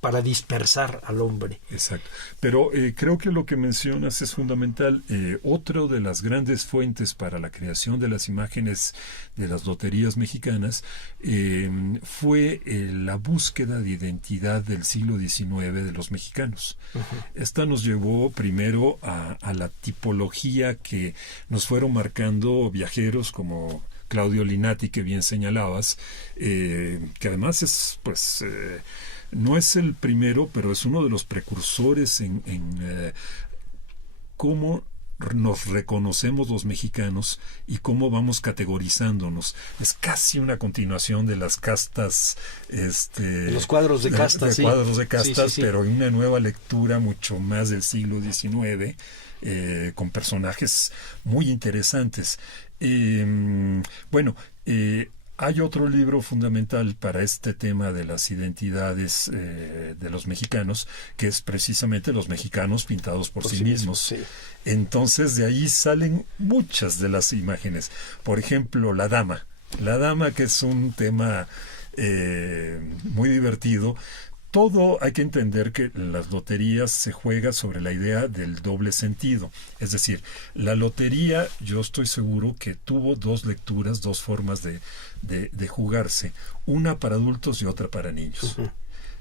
para dispersar al hombre. Exacto. Pero creo que lo que mencionas es fundamental. Otro de las grandes fuentes para la creación de las imágenes de las loterías mexicanas fue la búsqueda de identidad del siglo XIX de los mexicanos. Esta nos llevó primero a la tipología que nos fueron marcando viajeros como Claudio Linati, que bien señalabas, que además es, no es el primero, pero es uno de los precursores en cómo nos reconocemos los mexicanos y cómo vamos categorizándonos. Es casi una continuación de las castas, los cuadros de castas, cuadros de castas, sí. Pero en una nueva lectura mucho más del siglo XIX, con personajes muy interesantes. Hay otro libro fundamental para este tema de las identidades de los mexicanos, que es precisamente Los mexicanos pintados por sí mismos. Sí. Entonces de ahí salen muchas de las imágenes. Por ejemplo, la dama, que es un tema muy divertido. Todo hay que entender que las loterías se juega sobre la idea del doble sentido. Es decir, la lotería, yo estoy seguro que tuvo dos lecturas, dos formas de jugarse. Una para adultos y otra para niños.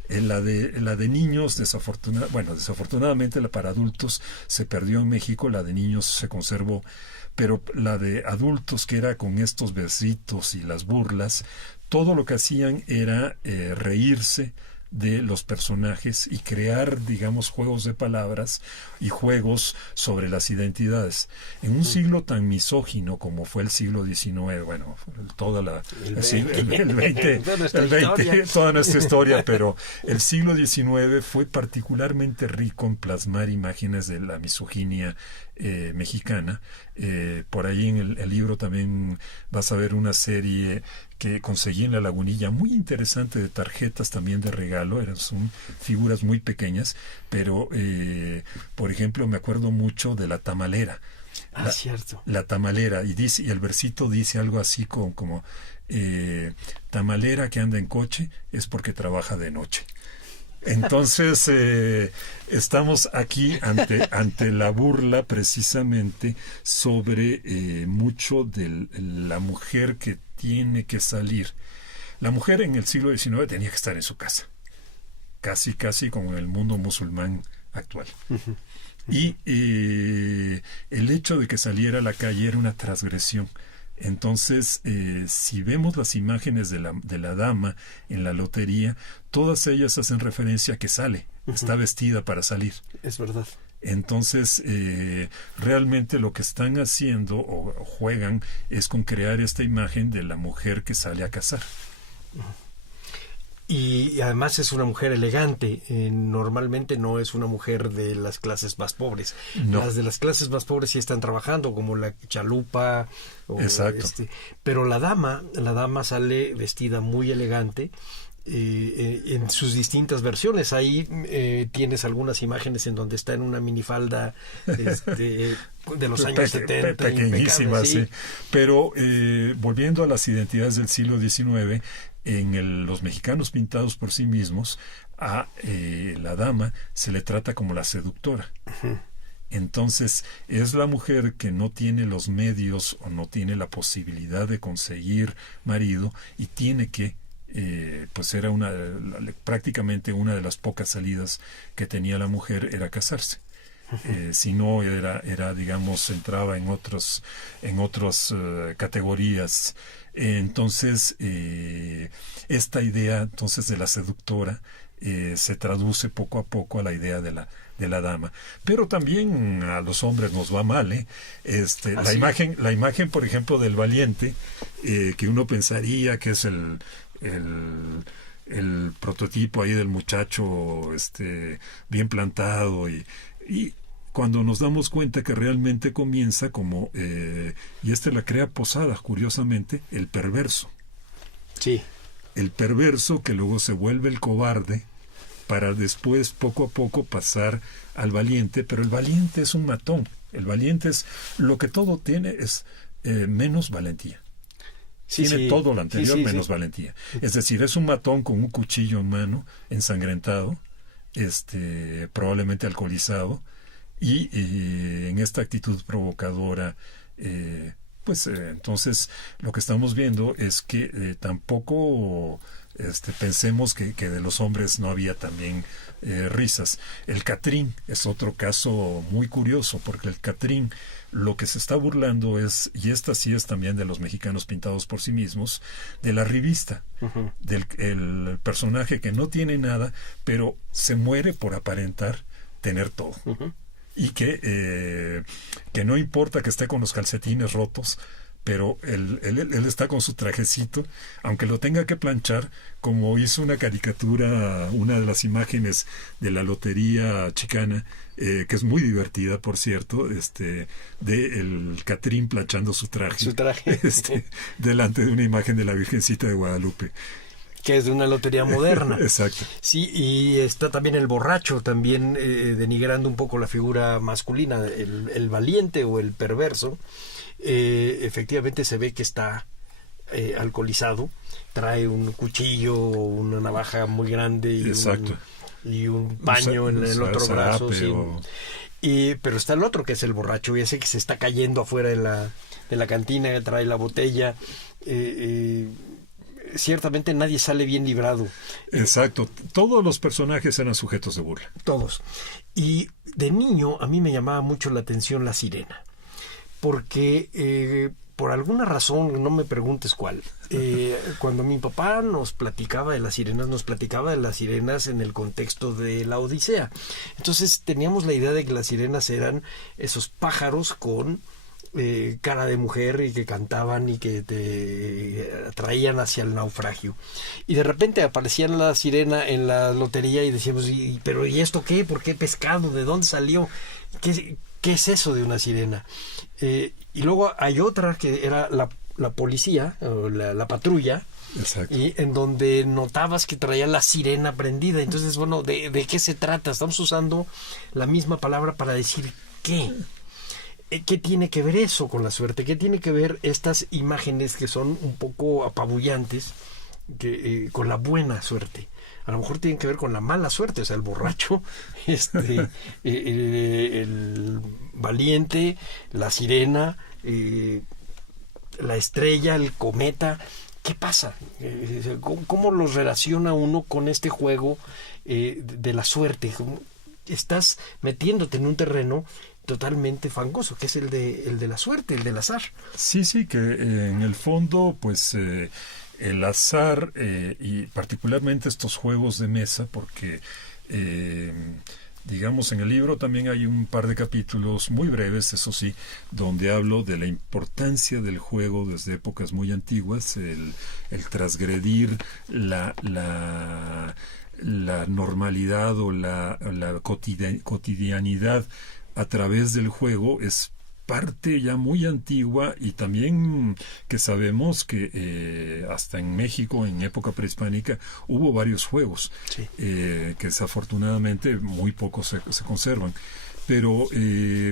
La de niños, desafortunadamente la para adultos se perdió en México, la de niños se conservó. Pero la de adultos, que era con estos versitos y las burlas, todo lo que hacían era reírse de los personajes y crear, digamos, juegos de palabras y juegos sobre las identidades. En un siglo tan misógino como fue el siglo XIX, el 20, toda nuestra historia, pero el siglo XIX fue particularmente rico en plasmar imágenes de la misoginia mexicana. Por ahí en el libro también vas a ver una serie que conseguí en La Lagunilla, muy interesante, de tarjetas también de regalo. Son figuras muy pequeñas, pero por ejemplo me acuerdo mucho de la tamalera. Cierto. La tamalera, y el versito dice algo así como tamalera que anda en coche es porque trabaja de noche. Entonces estamos aquí ante la burla precisamente sobre mucho de la mujer que tiene que salir. La mujer en el siglo XIX tenía que estar en su casa, casi como en el mundo musulmán actual. Y el hecho de que saliera a la calle era una transgresión. Entonces, si vemos las imágenes de la dama en la lotería, todas ellas hacen referencia a que sale, está vestida para salir. Es verdad. Entonces, realmente lo que están haciendo o juegan es con crear esta imagen de la mujer que sale a cazar. Y además es una mujer elegante. Normalmente no es una mujer de las clases más pobres. No. Las de las clases más pobres sí están trabajando, como la chalupa. Exacto. Pero la dama sale vestida muy elegante. En sus distintas versiones. Ahí tienes algunas imágenes en donde está en una minifalda de los años 70. Pequeñísima, sí. Pero volviendo a las identidades del siglo XIX, los mexicanos pintados por sí mismos, a la dama se le trata como la seductora. Entonces es la mujer que no tiene los medios o no tiene la posibilidad de conseguir marido y tiene que era prácticamente una de las pocas salidas que tenía la mujer era casarse. Si no era digamos, entraba en otras categorías. Entonces esta idea entonces de la seductora se traduce poco a poco a la idea de la dama. Pero también a los hombres nos va mal, ¿eh? La imagen, por ejemplo, del valiente, que uno pensaría que es el prototipo ahí del muchacho bien plantado y cuando nos damos cuenta que realmente comienza como y la crea Posadas, curiosamente, el perverso. Sí. El perverso que luego se vuelve el cobarde para después poco a poco pasar al valiente, pero el valiente es un matón. El valiente es lo que todo tiene, es menos valentía. Tiene todo lo anterior menos valentía. Es decir, es un matón con un cuchillo en mano, ensangrentado, probablemente alcoholizado, y en esta actitud provocadora, entonces lo que estamos viendo es que tampoco pensemos que de los hombres no había también risas. El Catrín es otro caso muy curioso, porque el Catrín lo que se está burlando es, y esta sí es también de los mexicanos pintados por sí mismos, de la revista, el personaje que no tiene nada, pero se muere por aparentar tener todo. Y que no importa que esté con los calcetines rotos, pero él está con su trajecito, aunque lo tenga que planchar, como hizo una caricatura, una de las imágenes de la lotería chicana, que es muy divertida, por cierto, de el Catrín planchando su traje. Delante de una imagen de la Virgencita de Guadalupe. Que es de una lotería moderna. Exacto. Sí, y está también el borracho, también denigrando un poco la figura masculina, el valiente o el perverso. Efectivamente se ve que está alcoholizado, trae un cuchillo o una navaja muy grande y un paño en el otro brazo. Pero está el otro, que es el borracho, y ese que se está cayendo afuera de la cantina, que trae la botella. Ciertamente nadie sale bien librado. Exacto. Todos los personajes eran sujetos de burla. Todos. Y de niño a mí me llamaba mucho la atención la sirena, porque por alguna razón, no me preguntes cuál, cuando mi papá nos platicaba de las sirenas en el contexto de la Odisea. Entonces teníamos la idea de que las sirenas eran esos pájaros con cara de mujer y que cantaban y que te atraían hacia el naufragio. Y de repente aparecía la sirena en la lotería y decíamos, pero ¿y esto qué? ¿Por qué pescado? ¿De dónde salió? ¿Qué es eso de una sirena? Y luego hay otra que era la policía, o la patrulla. Exacto. Y en donde notabas que traía la sirena prendida. Entonces, bueno, ¿de qué se trata? Estamos usando la misma palabra para decir ¿qué? ¿Qué tiene que ver eso con la suerte? ¿Qué tiene que ver estas imágenes que son un poco apabullantes con la buena suerte? A lo mejor tienen que ver con la mala suerte, o sea, el borracho, el valiente, la sirena, la estrella, el cometa. ¿Qué pasa? ¿Cómo los relaciona uno con este juego de la suerte? Estás metiéndote en un terreno totalmente fangoso, que es el de la suerte, el del azar. Sí, que en el fondo, pues el azar y particularmente estos juegos de mesa, porque digamos en el libro también hay un par de capítulos muy breves, eso sí, donde hablo de la importancia del juego desde épocas muy antiguas, el transgredir la normalidad o la cotidianidad a través del juego es parte ya muy antigua, y también que sabemos que hasta en México en época prehispánica hubo varios juegos, que desafortunadamente muy pocos se conservan, pero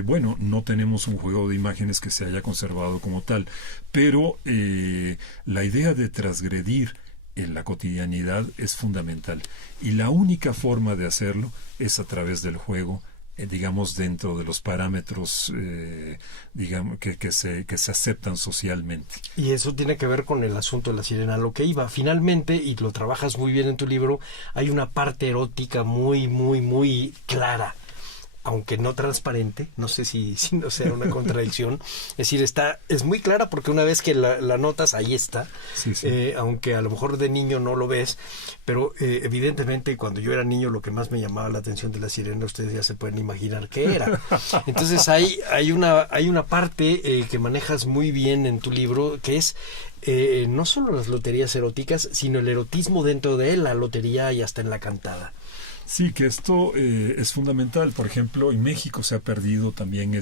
bueno, no tenemos un juego de imágenes que se haya conservado como tal, pero la idea de transgredir en la cotidianidad es fundamental, y la única forma de hacerlo es a través del juego, digamos dentro de los parámetros digamos que se aceptan socialmente. Y eso tiene que ver con el asunto de la sirena. Lo que iba finalmente, y lo trabajas muy bien en tu libro, hay una parte erótica muy muy muy clara aunque no transparente, no sé si no sea una contradicción, es decir, es muy clara porque una vez que la notas, ahí está, Sí, sí. aunque a lo mejor de niño no lo ves, pero evidentemente cuando yo era niño lo que más me llamaba la atención de La Sirena, ustedes ya se pueden imaginar qué era. Entonces hay una parte que manejas muy bien en tu libro, que es no solo las loterías eróticas, sino el erotismo dentro de la lotería y hasta en la cantada. Sí, que esto es fundamental. Por ejemplo, en México se ha perdido también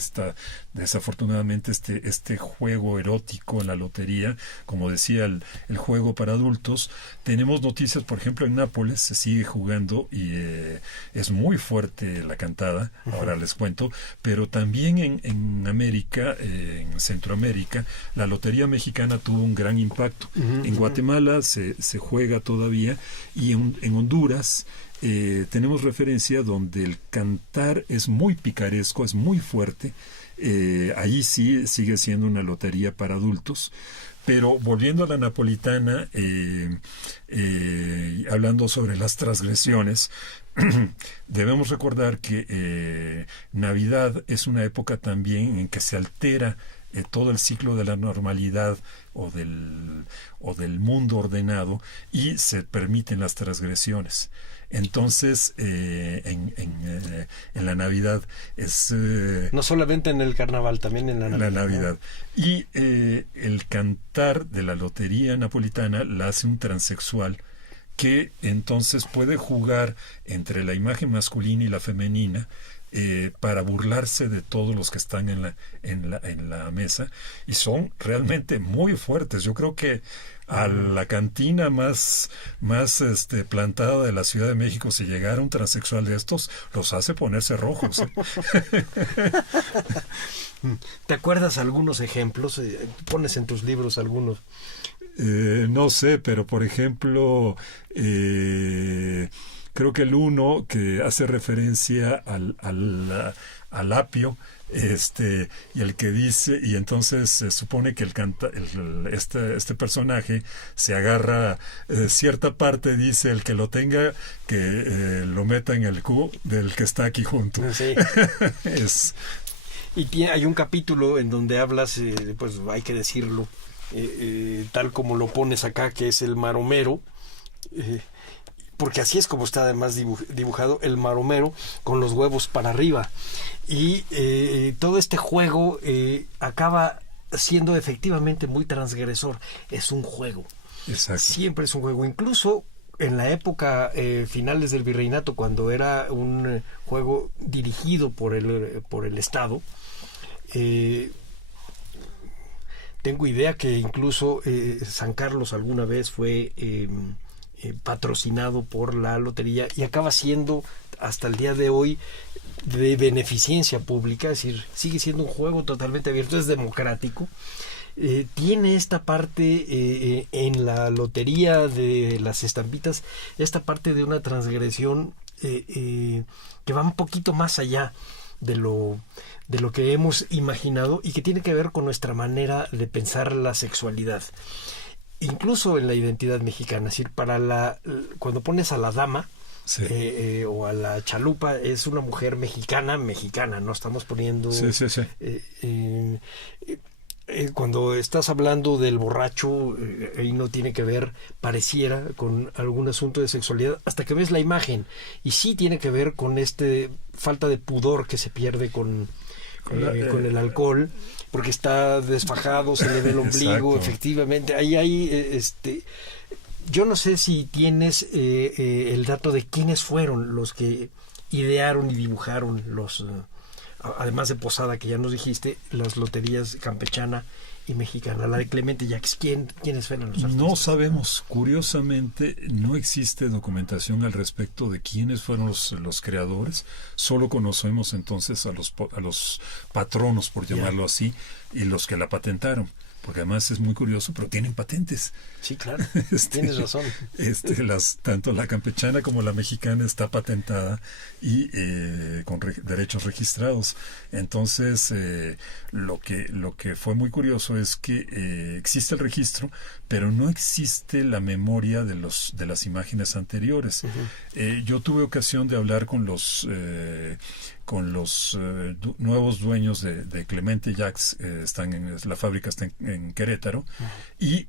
desafortunadamente este juego erótico en la lotería, como decía, el juego para adultos. Tenemos noticias, por ejemplo, en Nápoles se sigue jugando y es muy fuerte la cantada, ahora les cuento, pero también en América, en Centroamérica, la lotería mexicana tuvo un gran impacto. En Guatemala se juega todavía y en Honduras tenemos referencia donde el cantar es muy picaresco, es muy fuerte. Allí sí sigue siendo una lotería para adultos. Pero volviendo a la napolitana, hablando sobre las transgresiones, debemos recordar que Navidad es una época también en que se altera todo el ciclo de la normalidad o del mundo ordenado y se permiten las transgresiones. Entonces, en la Navidad es... no solamente en el carnaval, también en la Navidad. Y el cantar de la lotería napolitana la hace un transexual que entonces puede jugar entre la imagen masculina y la femenina para burlarse de todos los que están en la mesa, y son realmente muy fuertes. Yo creo que a la cantina más plantada de la Ciudad de México, si llegara un transexual de estos, los hace ponerse rojos. ¿Te acuerdas algunos ejemplos? ¿Pones en tus libros algunos? No sé, pero por ejemplo, creo que el uno que hace referencia al apio, y el que dice, y entonces se supone que este personaje se agarra cierta parte, dice, el que lo tenga, que lo meta en el cubo del que está aquí junto. Sí. Y hay un capítulo en donde hablas, pues hay que decirlo, tal como lo pones acá, que es el maromero, porque así es como está además dibujado el maromero con los huevos para arriba, y todo este juego acaba siendo efectivamente muy transgresor. Es un juego. Exacto. Siempre es un juego. Incluso en la época finales del virreinato, cuando era un juego dirigido por el Estado, tengo idea que incluso San Carlos alguna vez fue patrocinado por la lotería, y acaba siendo hasta el día de hoy de beneficencia pública, es decir, sigue siendo un juego totalmente abierto, es democrático. Tiene esta parte en la lotería de las estampitas, esta parte de una transgresión que va un poquito más allá de lo que hemos imaginado, y que tiene que ver con nuestra manera de pensar la sexualidad, incluso en la identidad mexicana. Es decir, cuando pones a la dama, sí, o a la chalupa, es una mujer mexicana, no estamos poniendo... Sí. Cuando estás hablando del borracho, ahí no tiene que ver, pareciera, con algún asunto de sexualidad, hasta que ves la imagen, y sí tiene que ver con falta de pudor que se pierde con el alcohol, porque está desfajado, se le ve el ombligo. Exacto. Efectivamente, ahí hay yo no sé si tienes el dato de quiénes fueron los que idearon y dibujaron además de Posada, que ya nos dijiste, las loterías campechana y mexicana, la de Clemente Jacques. ¿Quiénes fueron los artistas? No sabemos. Curiosamente, no existe documentación al respecto de quiénes fueron los creadores. Solo conocemos entonces a los patronos, por llamarlo así, y los que la patentaron. Porque además es muy curioso, pero tienen patentes. Sí, claro, tienes razón. Tanto la campechana como la mexicana está patentada y con derechos registrados. Entonces, lo que fue muy curioso es que existe el registro, pero no existe la memoria de las imágenes anteriores. Uh-huh. Yo tuve ocasión de hablar con con los nuevos dueños de Clemente Jacks, la fábrica está en Querétaro, y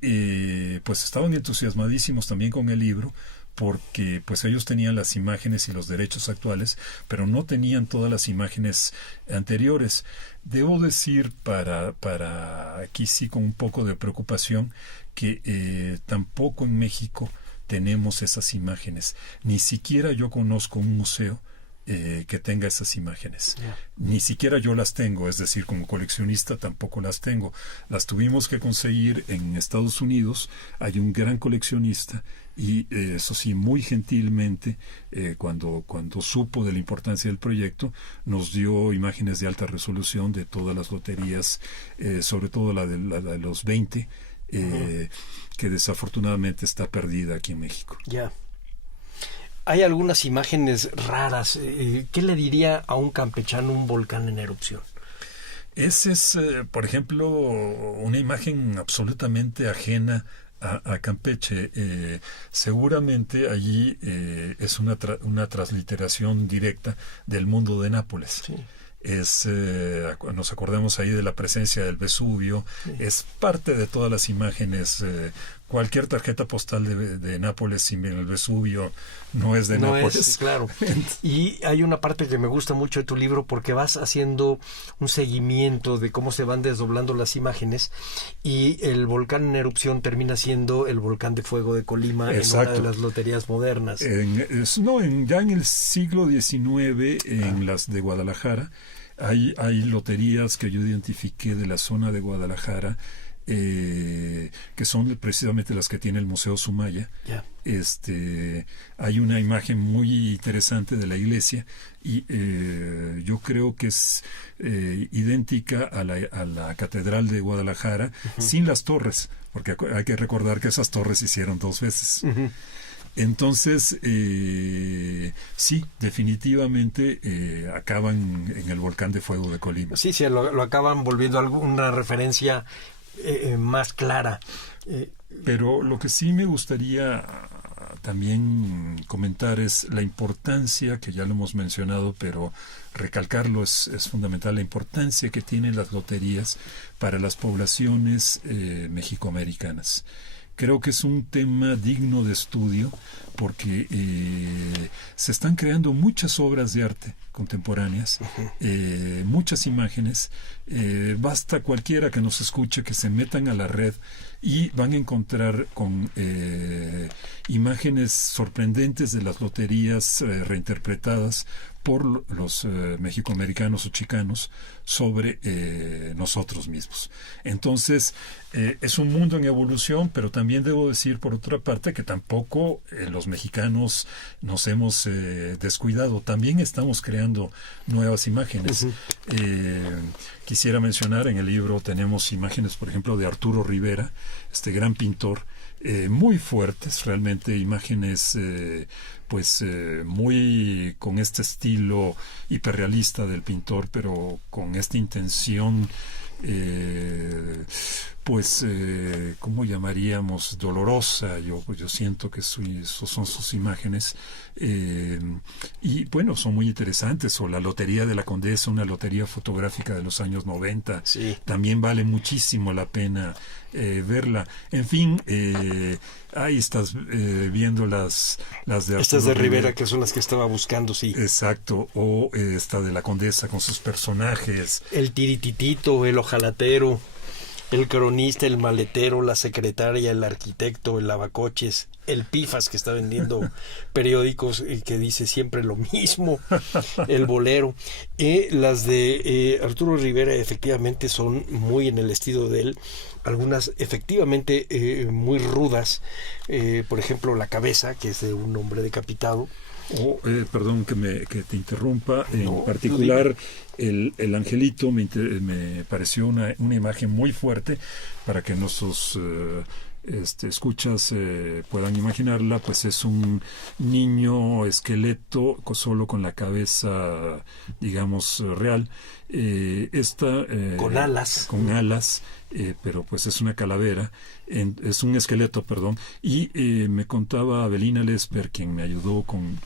pues estaban entusiasmadísimos también con el libro, porque pues ellos tenían las imágenes y los derechos actuales, pero no tenían todas las imágenes anteriores. Debo decir, para aquí sí con un poco de preocupación, que tampoco en México tenemos esas imágenes. Ni siquiera yo conozco un museo que tenga esas imágenes. Yeah. Ni siquiera yo las tengo, es decir, como coleccionista tampoco las tengo. Las tuvimos que conseguir en Estados Unidos. Hay un gran coleccionista y eso sí, muy gentilmente, cuando supo de la importancia del proyecto, nos dio imágenes de alta resolución de todas las loterías, sobre todo la de los 20, que desafortunadamente está perdida aquí en México. Ya. Yeah. Hay algunas imágenes raras. ¿Qué le diría a un campechano un volcán en erupción? Ese es, por ejemplo, una imagen absolutamente ajena a Campeche. Seguramente allí es una transliteración directa del mundo de Nápoles. Sí. Nos acordamos ahí de la presencia del Vesubio. Sí. Es parte de todas las imágenes. Cualquier tarjeta postal de Nápoles sin el Vesubio no es de Nápoles. Es, claro. Y hay una parte que me gusta mucho de tu libro, porque vas haciendo un seguimiento de cómo se van desdoblando las imágenes, y el volcán en erupción termina siendo el volcán de fuego de Colima. Exacto. En una de las loterías modernas. Ya en el siglo XIX, en las de Guadalajara, hay loterías que yo identifiqué de la zona de Guadalajara, que son precisamente las que tiene el Museo Sumaya. Yeah. Hay una imagen muy interesante de la iglesia, y yo creo que es idéntica a la Catedral de Guadalajara, sin las torres, porque hay que recordar que esas torres se hicieron 2 veces. Entonces, sí, definitivamente acaban en el volcán de fuego de Colima. Sí, lo acaban volviendo una referencia más clara. Pero lo que sí me gustaría también comentar es la importancia, que ya lo hemos mencionado, pero recalcarlo es fundamental, la importancia que tienen las loterías para las poblaciones mexicoamericanas. Creo que es un tema digno de estudio, porque se están creando muchas obras de arte contemporáneas, muchas imágenes. Basta cualquiera que nos escuche que se metan a la red y van a encontrar con imágenes sorprendentes de las loterías reinterpretadas por los mexicoamericanos o chicanos sobre nosotros mismos. Entonces, es un mundo en evolución, pero también debo decir, por otra parte, que tampoco los mexicanos nos hemos descuidado. También estamos creando nuevas imágenes. Quisiera mencionar, en el libro tenemos imágenes, por ejemplo, de Arturo Rivera, este gran pintor, muy fuertes, realmente imágenes muy con este estilo hiperrealista del pintor, pero con esta intención ¿cómo llamaríamos? Dolorosa. Yo siento que esos son sus imágenes, y bueno, son muy interesantes. O la Lotería de la Condesa, una lotería fotográfica de los años 90, sí. También vale muchísimo la pena verla. En fin, ahí estás viendo las de estas de Rivera, que son las que estaba buscando, sí. Exacto. O esta de la Condesa con sus personajes, el tirititito, el ojalatero, el cronista, el maletero, la secretaria, el arquitecto, el lavacoches, el pifas que está vendiendo periódicos y que dice siempre lo mismo, el bolero. Las de Arturo Rivera efectivamente son muy en el estilo de él, algunas efectivamente muy rudas, por ejemplo La Cabeza, que es de un hombre decapitado. Perdón que te interrumpa, en particular el angelito me pareció una imagen muy fuerte para que nuestros escuchas puedan imaginarla. Pues es un niño esqueleto solo con la cabeza, digamos, real, Con alas. Con alas, pero pues es una calavera, es un esqueleto, perdón. Y me contaba Avelina Lesper, quien me ayudó con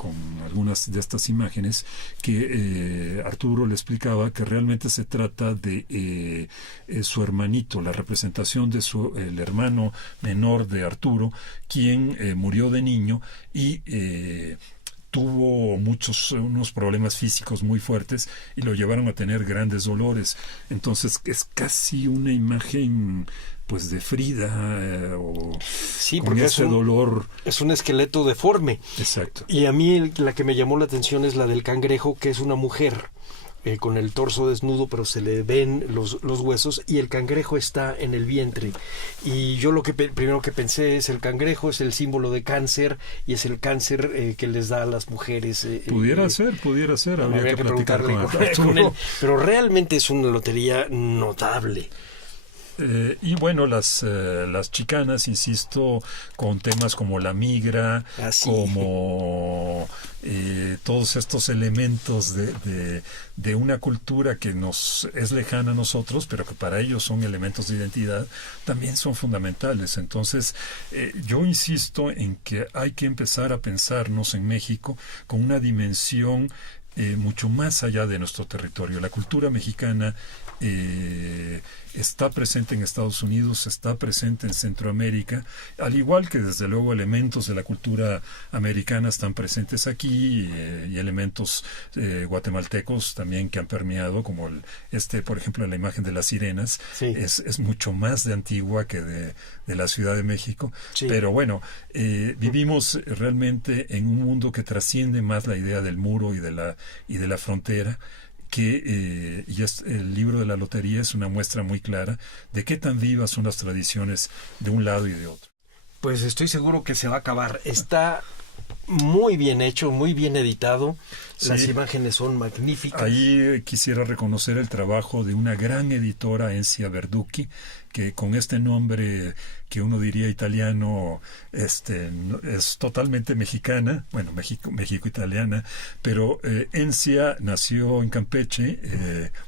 algunas de estas imágenes, que Arturo le explicaba que realmente se trata de su hermanito, la representación de el hermano menor de Arturo, quien murió de niño y tuvo unos problemas físicos muy fuertes y lo llevaron a tener grandes dolores. Entonces es casi una imagen pues de Frida, sí, con porque ese dolor. Es un esqueleto deforme. Exacto. Y a mí la que me llamó la atención es la del cangrejo, que es una mujer con el torso desnudo, pero se le ven los huesos, y el cangrejo está en el vientre. Y yo lo que primero que pensé es, el cangrejo es el símbolo de cáncer, y es el cáncer que les da a las mujeres. Pudiera ser, habría que preguntarle con él. Pero realmente es una lotería notable. Y bueno, las chicanas, insisto, con temas como la migra, como todos estos elementos de una cultura que nos es lejana a nosotros, pero que para ellos son elementos de identidad, también son fundamentales. Entonces, yo insisto en que hay que empezar a pensarnos en México con una dimensión mucho más allá de nuestro territorio. La cultura mexicana está presente en Estados Unidos, está presente en Centroamérica, al igual que desde luego elementos de la cultura americana están presentes aquí, y elementos guatemaltecos también que han permeado, como por ejemplo, la imagen de las sirenas. Sí. Es mucho más de antigua que de la Ciudad de México. Sí. Pero bueno, vivimos realmente en un mundo que trasciende más la idea del muro y de la frontera, que el libro de la lotería es una muestra muy clara de qué tan vivas son las tradiciones de un lado y de otro. Pues estoy seguro que se va a acabar. Está muy bien hecho, muy bien editado. Las imágenes son magníficas. Ahí quisiera reconocer el trabajo de una gran editora, Encia Verducci, que con este nombre que uno diría italiano, es totalmente mexicana, bueno, México-italiana, pero Encia nació en Campeche,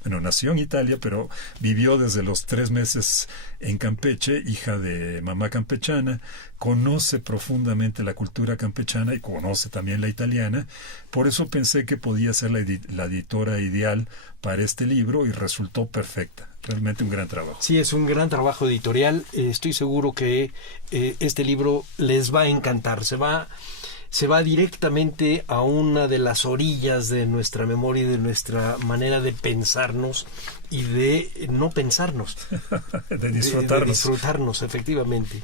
nació en Italia, pero vivió desde los 3 meses en Campeche, hija de mamá campechana, conoce profundamente la cultura campechana y conoce también la italiana. Por eso pensé que podía ser la editora ideal para este libro, y resultó perfecta. Realmente un gran trabajo. Sí, es un gran trabajo editorial. Estoy seguro que este libro les va a encantar. Se va directamente a una de las orillas de nuestra memoria y de nuestra manera de pensarnos y de no pensarnos. de disfrutarnos. De disfrutarnos, efectivamente.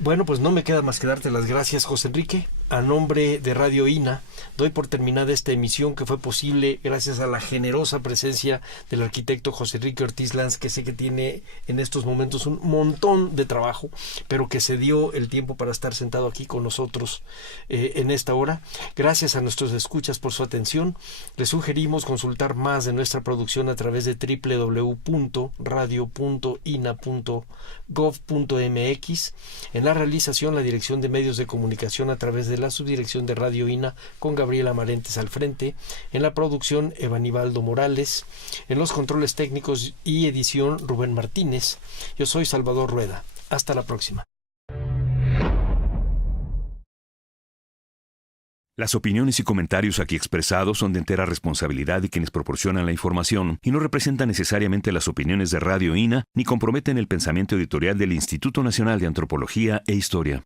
Bueno, pues no me queda más que darte las gracias, José Enrique. A nombre de Radio INA, doy por terminada esta emisión, que fue posible gracias a la generosa presencia del arquitecto José Enrique Ortiz Lanz, que sé que tiene en estos momentos un montón de trabajo, pero que se dio el tiempo para estar sentado aquí con nosotros en esta hora. Gracias a nuestros escuchas por su atención. Les sugerimos consultar más de nuestra producción a través de www.radio.ina.gov.mx. En la realización, la Dirección de Medios de Comunicación a través de la Subdirección de Radio INA, con Gabriela Marentes al frente. En la producción, Evanibaldo Morales. En los controles técnicos y edición, Rubén Martínez. Yo soy Salvador Rueda. Hasta la próxima. Las opiniones y comentarios aquí expresados son de entera responsabilidad de quienes proporcionan la información y no representan necesariamente las opiniones de Radio INA ni comprometen el pensamiento editorial del Instituto Nacional de Antropología e Historia.